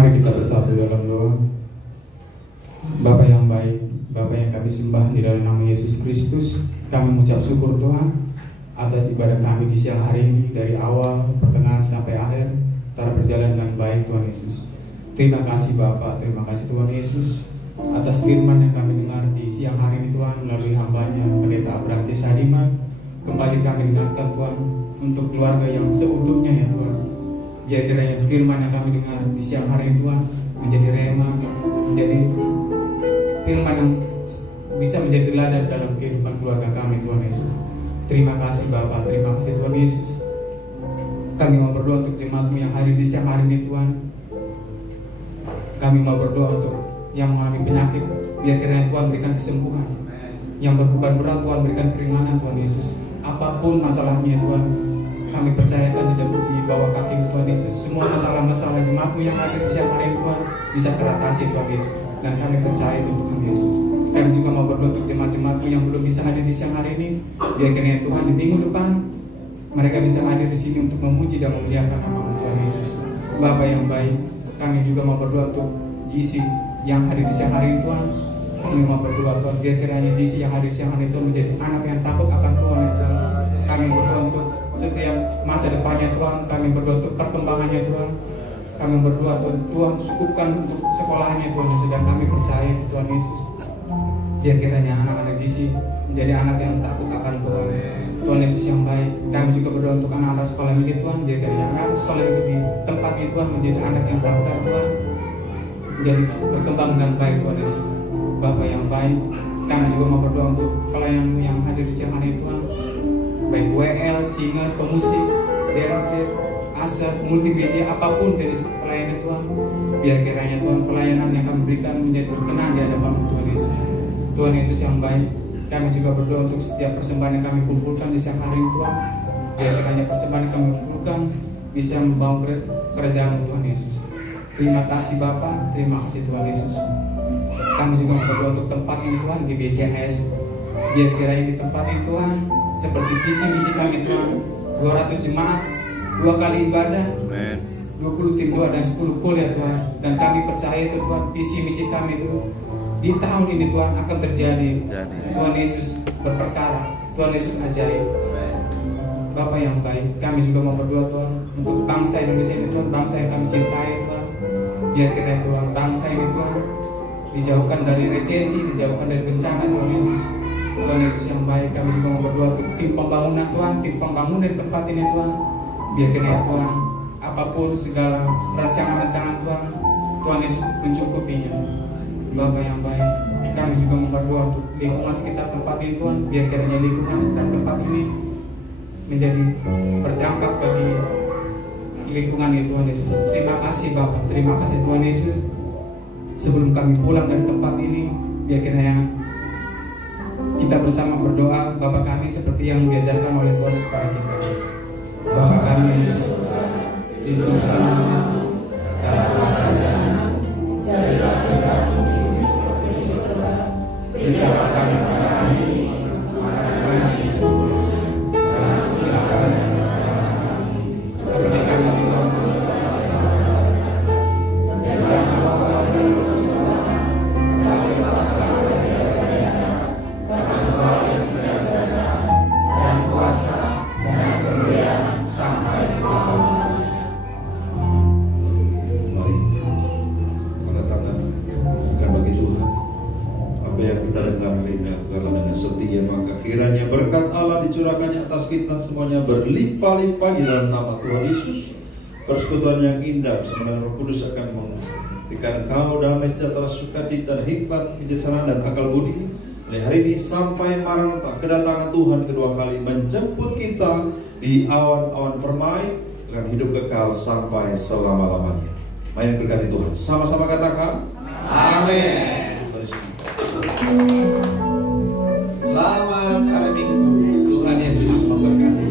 Mari kita bersatu dalam doa. Bapa yang baik, Bapa yang kami sembah di dalam nama Yesus Kristus, kami mengucap syukur Tuhan atas ibadah kami di siang hari ini, dari awal, pertengahan sampai akhir telah berjalan dengan baik Tuhan Yesus. Terima kasih Bapa, terima kasih Tuhan Yesus atas firman yang kami dengar di siang hari ini Tuhan melalui hamba-Nya Pendeta Abraham C. Sadiman. Kembali kami dengarkan Tuhan untuk keluarga yang seutuhnya ya Tuhan. Biar kiranya firman yang kami dengar di siang hari ini Tuhan menjadi rema, menjadi firman yang bisa menjadi teladan dalam kehidupan keluarga kami Tuhan Yesus. Terima kasih Bapa, terima kasih Tuhan Yesus. Kami mau berdoa untuk jemaat-Mu yang hadir di siang hari ini Tuhan. Kami mau berdoa untuk yang mengalami penyakit, biar kiranya Tuhan berikan kesembuhan. Yang berbeban berat Tuhan berikan keringanan Tuhan Yesus. Apapun masalahnya Tuhan, kami percayakan di bawah kaki Tuhan Yesus. Semua masalah-masalah jemaat-Mu yang hadir di siang hari ini Tuhan bisa teratasi Tuhan Yesus. Dan kami percaya itu Tuhan Yesus. Kami juga mau berdoa untuk jemaat-jemaat-Mu yang belum bisa hadir di siang hari ini. Biar kiranya Tuhan di minggu depan mereka bisa hadir di sini untuk memuji dan memuliakan nama Tuhan Yesus. Bapa yang baik, kami juga mau berdoa untuk GC yang hadir di siang hari ini Tuhan. Kami mau berdoa Tuhan, biar kiranya GC yang hadir di siang hari itu menjadi anak yang takut akan Tuhan ya Tuhan. Kami berdoa untuk setiap masa depannya Tuhan. Kami berdoa untuk perkembangannya Tuhan. Kami berdoa Tuhan cukupkan untuk sekolahnya Tuhan Yesus. Dan kami percaya Tuhan Yesus, biar kiranya anak-anak GC menjadi anak yang takut akan Tuhan. Tuhan Yesus yang baik. Kami juga berdoa untuk anak-anak sekolah minggu Tuhan. Biar kiranya anak sekolah minggu di tempat ini Tuhan menjadi anak yang takut akan Tuhan, menjadi berkembang dengan baik Tuhan Yesus. Bapa yang baik, kami juga mau berdoa untuk pelayan yang hadir di siang hari Tuhan, baik WL, singer, pemusik, dancer, asal, multimedia, apapun jenis pelayanan Tuhan. Biar kiranya Tuhan pelayanan yang kami berikan menjadi berkenan di hadapan Tuhan Yesus. Tuhan Yesus yang baik, kami juga berdoa untuk setiap persembahan yang kami kumpulkan di siang hari Tuhan. Biar kiranya persembahan yang kami kumpulkan bisa membangun kerajaan Tuhan Yesus. Terima kasih Bapa, terima kasih Tuhan Yesus. Kami juga berdoa untuk tempat ini Tuhan, GBCS. Biar kiranya di tempat ini Tuhan, seperti visi-misi kami Tuhan, 200 jemaat, 2 kali ibadah, 20 tim doa dan 10 kul ya Tuhan. Dan kami percaya itu Tuhan, visi-misi kami itu di tahun ini Tuhan akan terjadi. Tuhan Yesus berperkara, Tuhan Yesus ajaib. Bapa yang baik, kami juga mau berdoa Tuhan untuk bangsa Indonesia ini Tuhan, bangsa yang kami cintai Tuhan. Biar kiranya Tuhan, bangsa ini Tuhan dijauhkan dari resesi, dijauhkan dari bencana Tuhan Yesus. Tuhan Yesus yang baik, kami juga mau berdoa untuk tim pembangunan Tuhan, tim pembangunan di tempat ini Tuhan. Biar kiranya Tuhan, apapun segala rancangan-rancangan Tuhan, Tuhan Yesus mencukupinya. Bapa yang baik, kami juga mau berdoa untuk lingkungan sekitar tempat ini Tuhan. Biar kiranya lingkungan sekitar tempat ini menjadi berdampak bagi lingkungan ini Tuhan Yesus. Terima kasih Bapa, terima kasih Tuhan Yesus. Sebelum kami pulang dari tempat ini, biar kiranya kita bersama berdoa Bapa kami seperti yang diajarkan oleh Tuhan kepada kita. Bapa kami yang di surga, didoakan namamu, datanglah kerajaan-Mu, jadilah kehendakmu di bumi seperti di surga. Berikanlah kami pada hari ini makanan kami yang secukupnya, dan ampunilah kami atas kesalahan kami, seperti kami juga mengampuni kesalahan kami. Dan jangan bawa kami dalam pencobaan, tetapi lepaskanlah kami dari jahat. Karena Engkau yang punya kerajaan dan kuasa dan kemuliaan sampai selama-lamanya. Mari tanda tangan bukan bagi Tuhan. Apa yang kita dengar hari ini adalah dengan setia, maka kiranya berkat Allah dicurahkannya atas kita semuanya berlimpah-limpah di dalam nama Tuhan Yesus. Persekutuan yang indah bersama Roh Kudus akan memberikan kau damai, sejahtera, sukacita, dan hikmat, kebijaksanaan dan akal budi. Mulai hari ini sampai Maranatha, kedatangan Tuhan kedua kali menjemput kita di awan-awan permai akan hidup kekal sampai selama-lamanya. Mari berkati Tuhan. Sama-sama katakan amin. Selamat hari Minggu. Tuhan Yesus memberkati.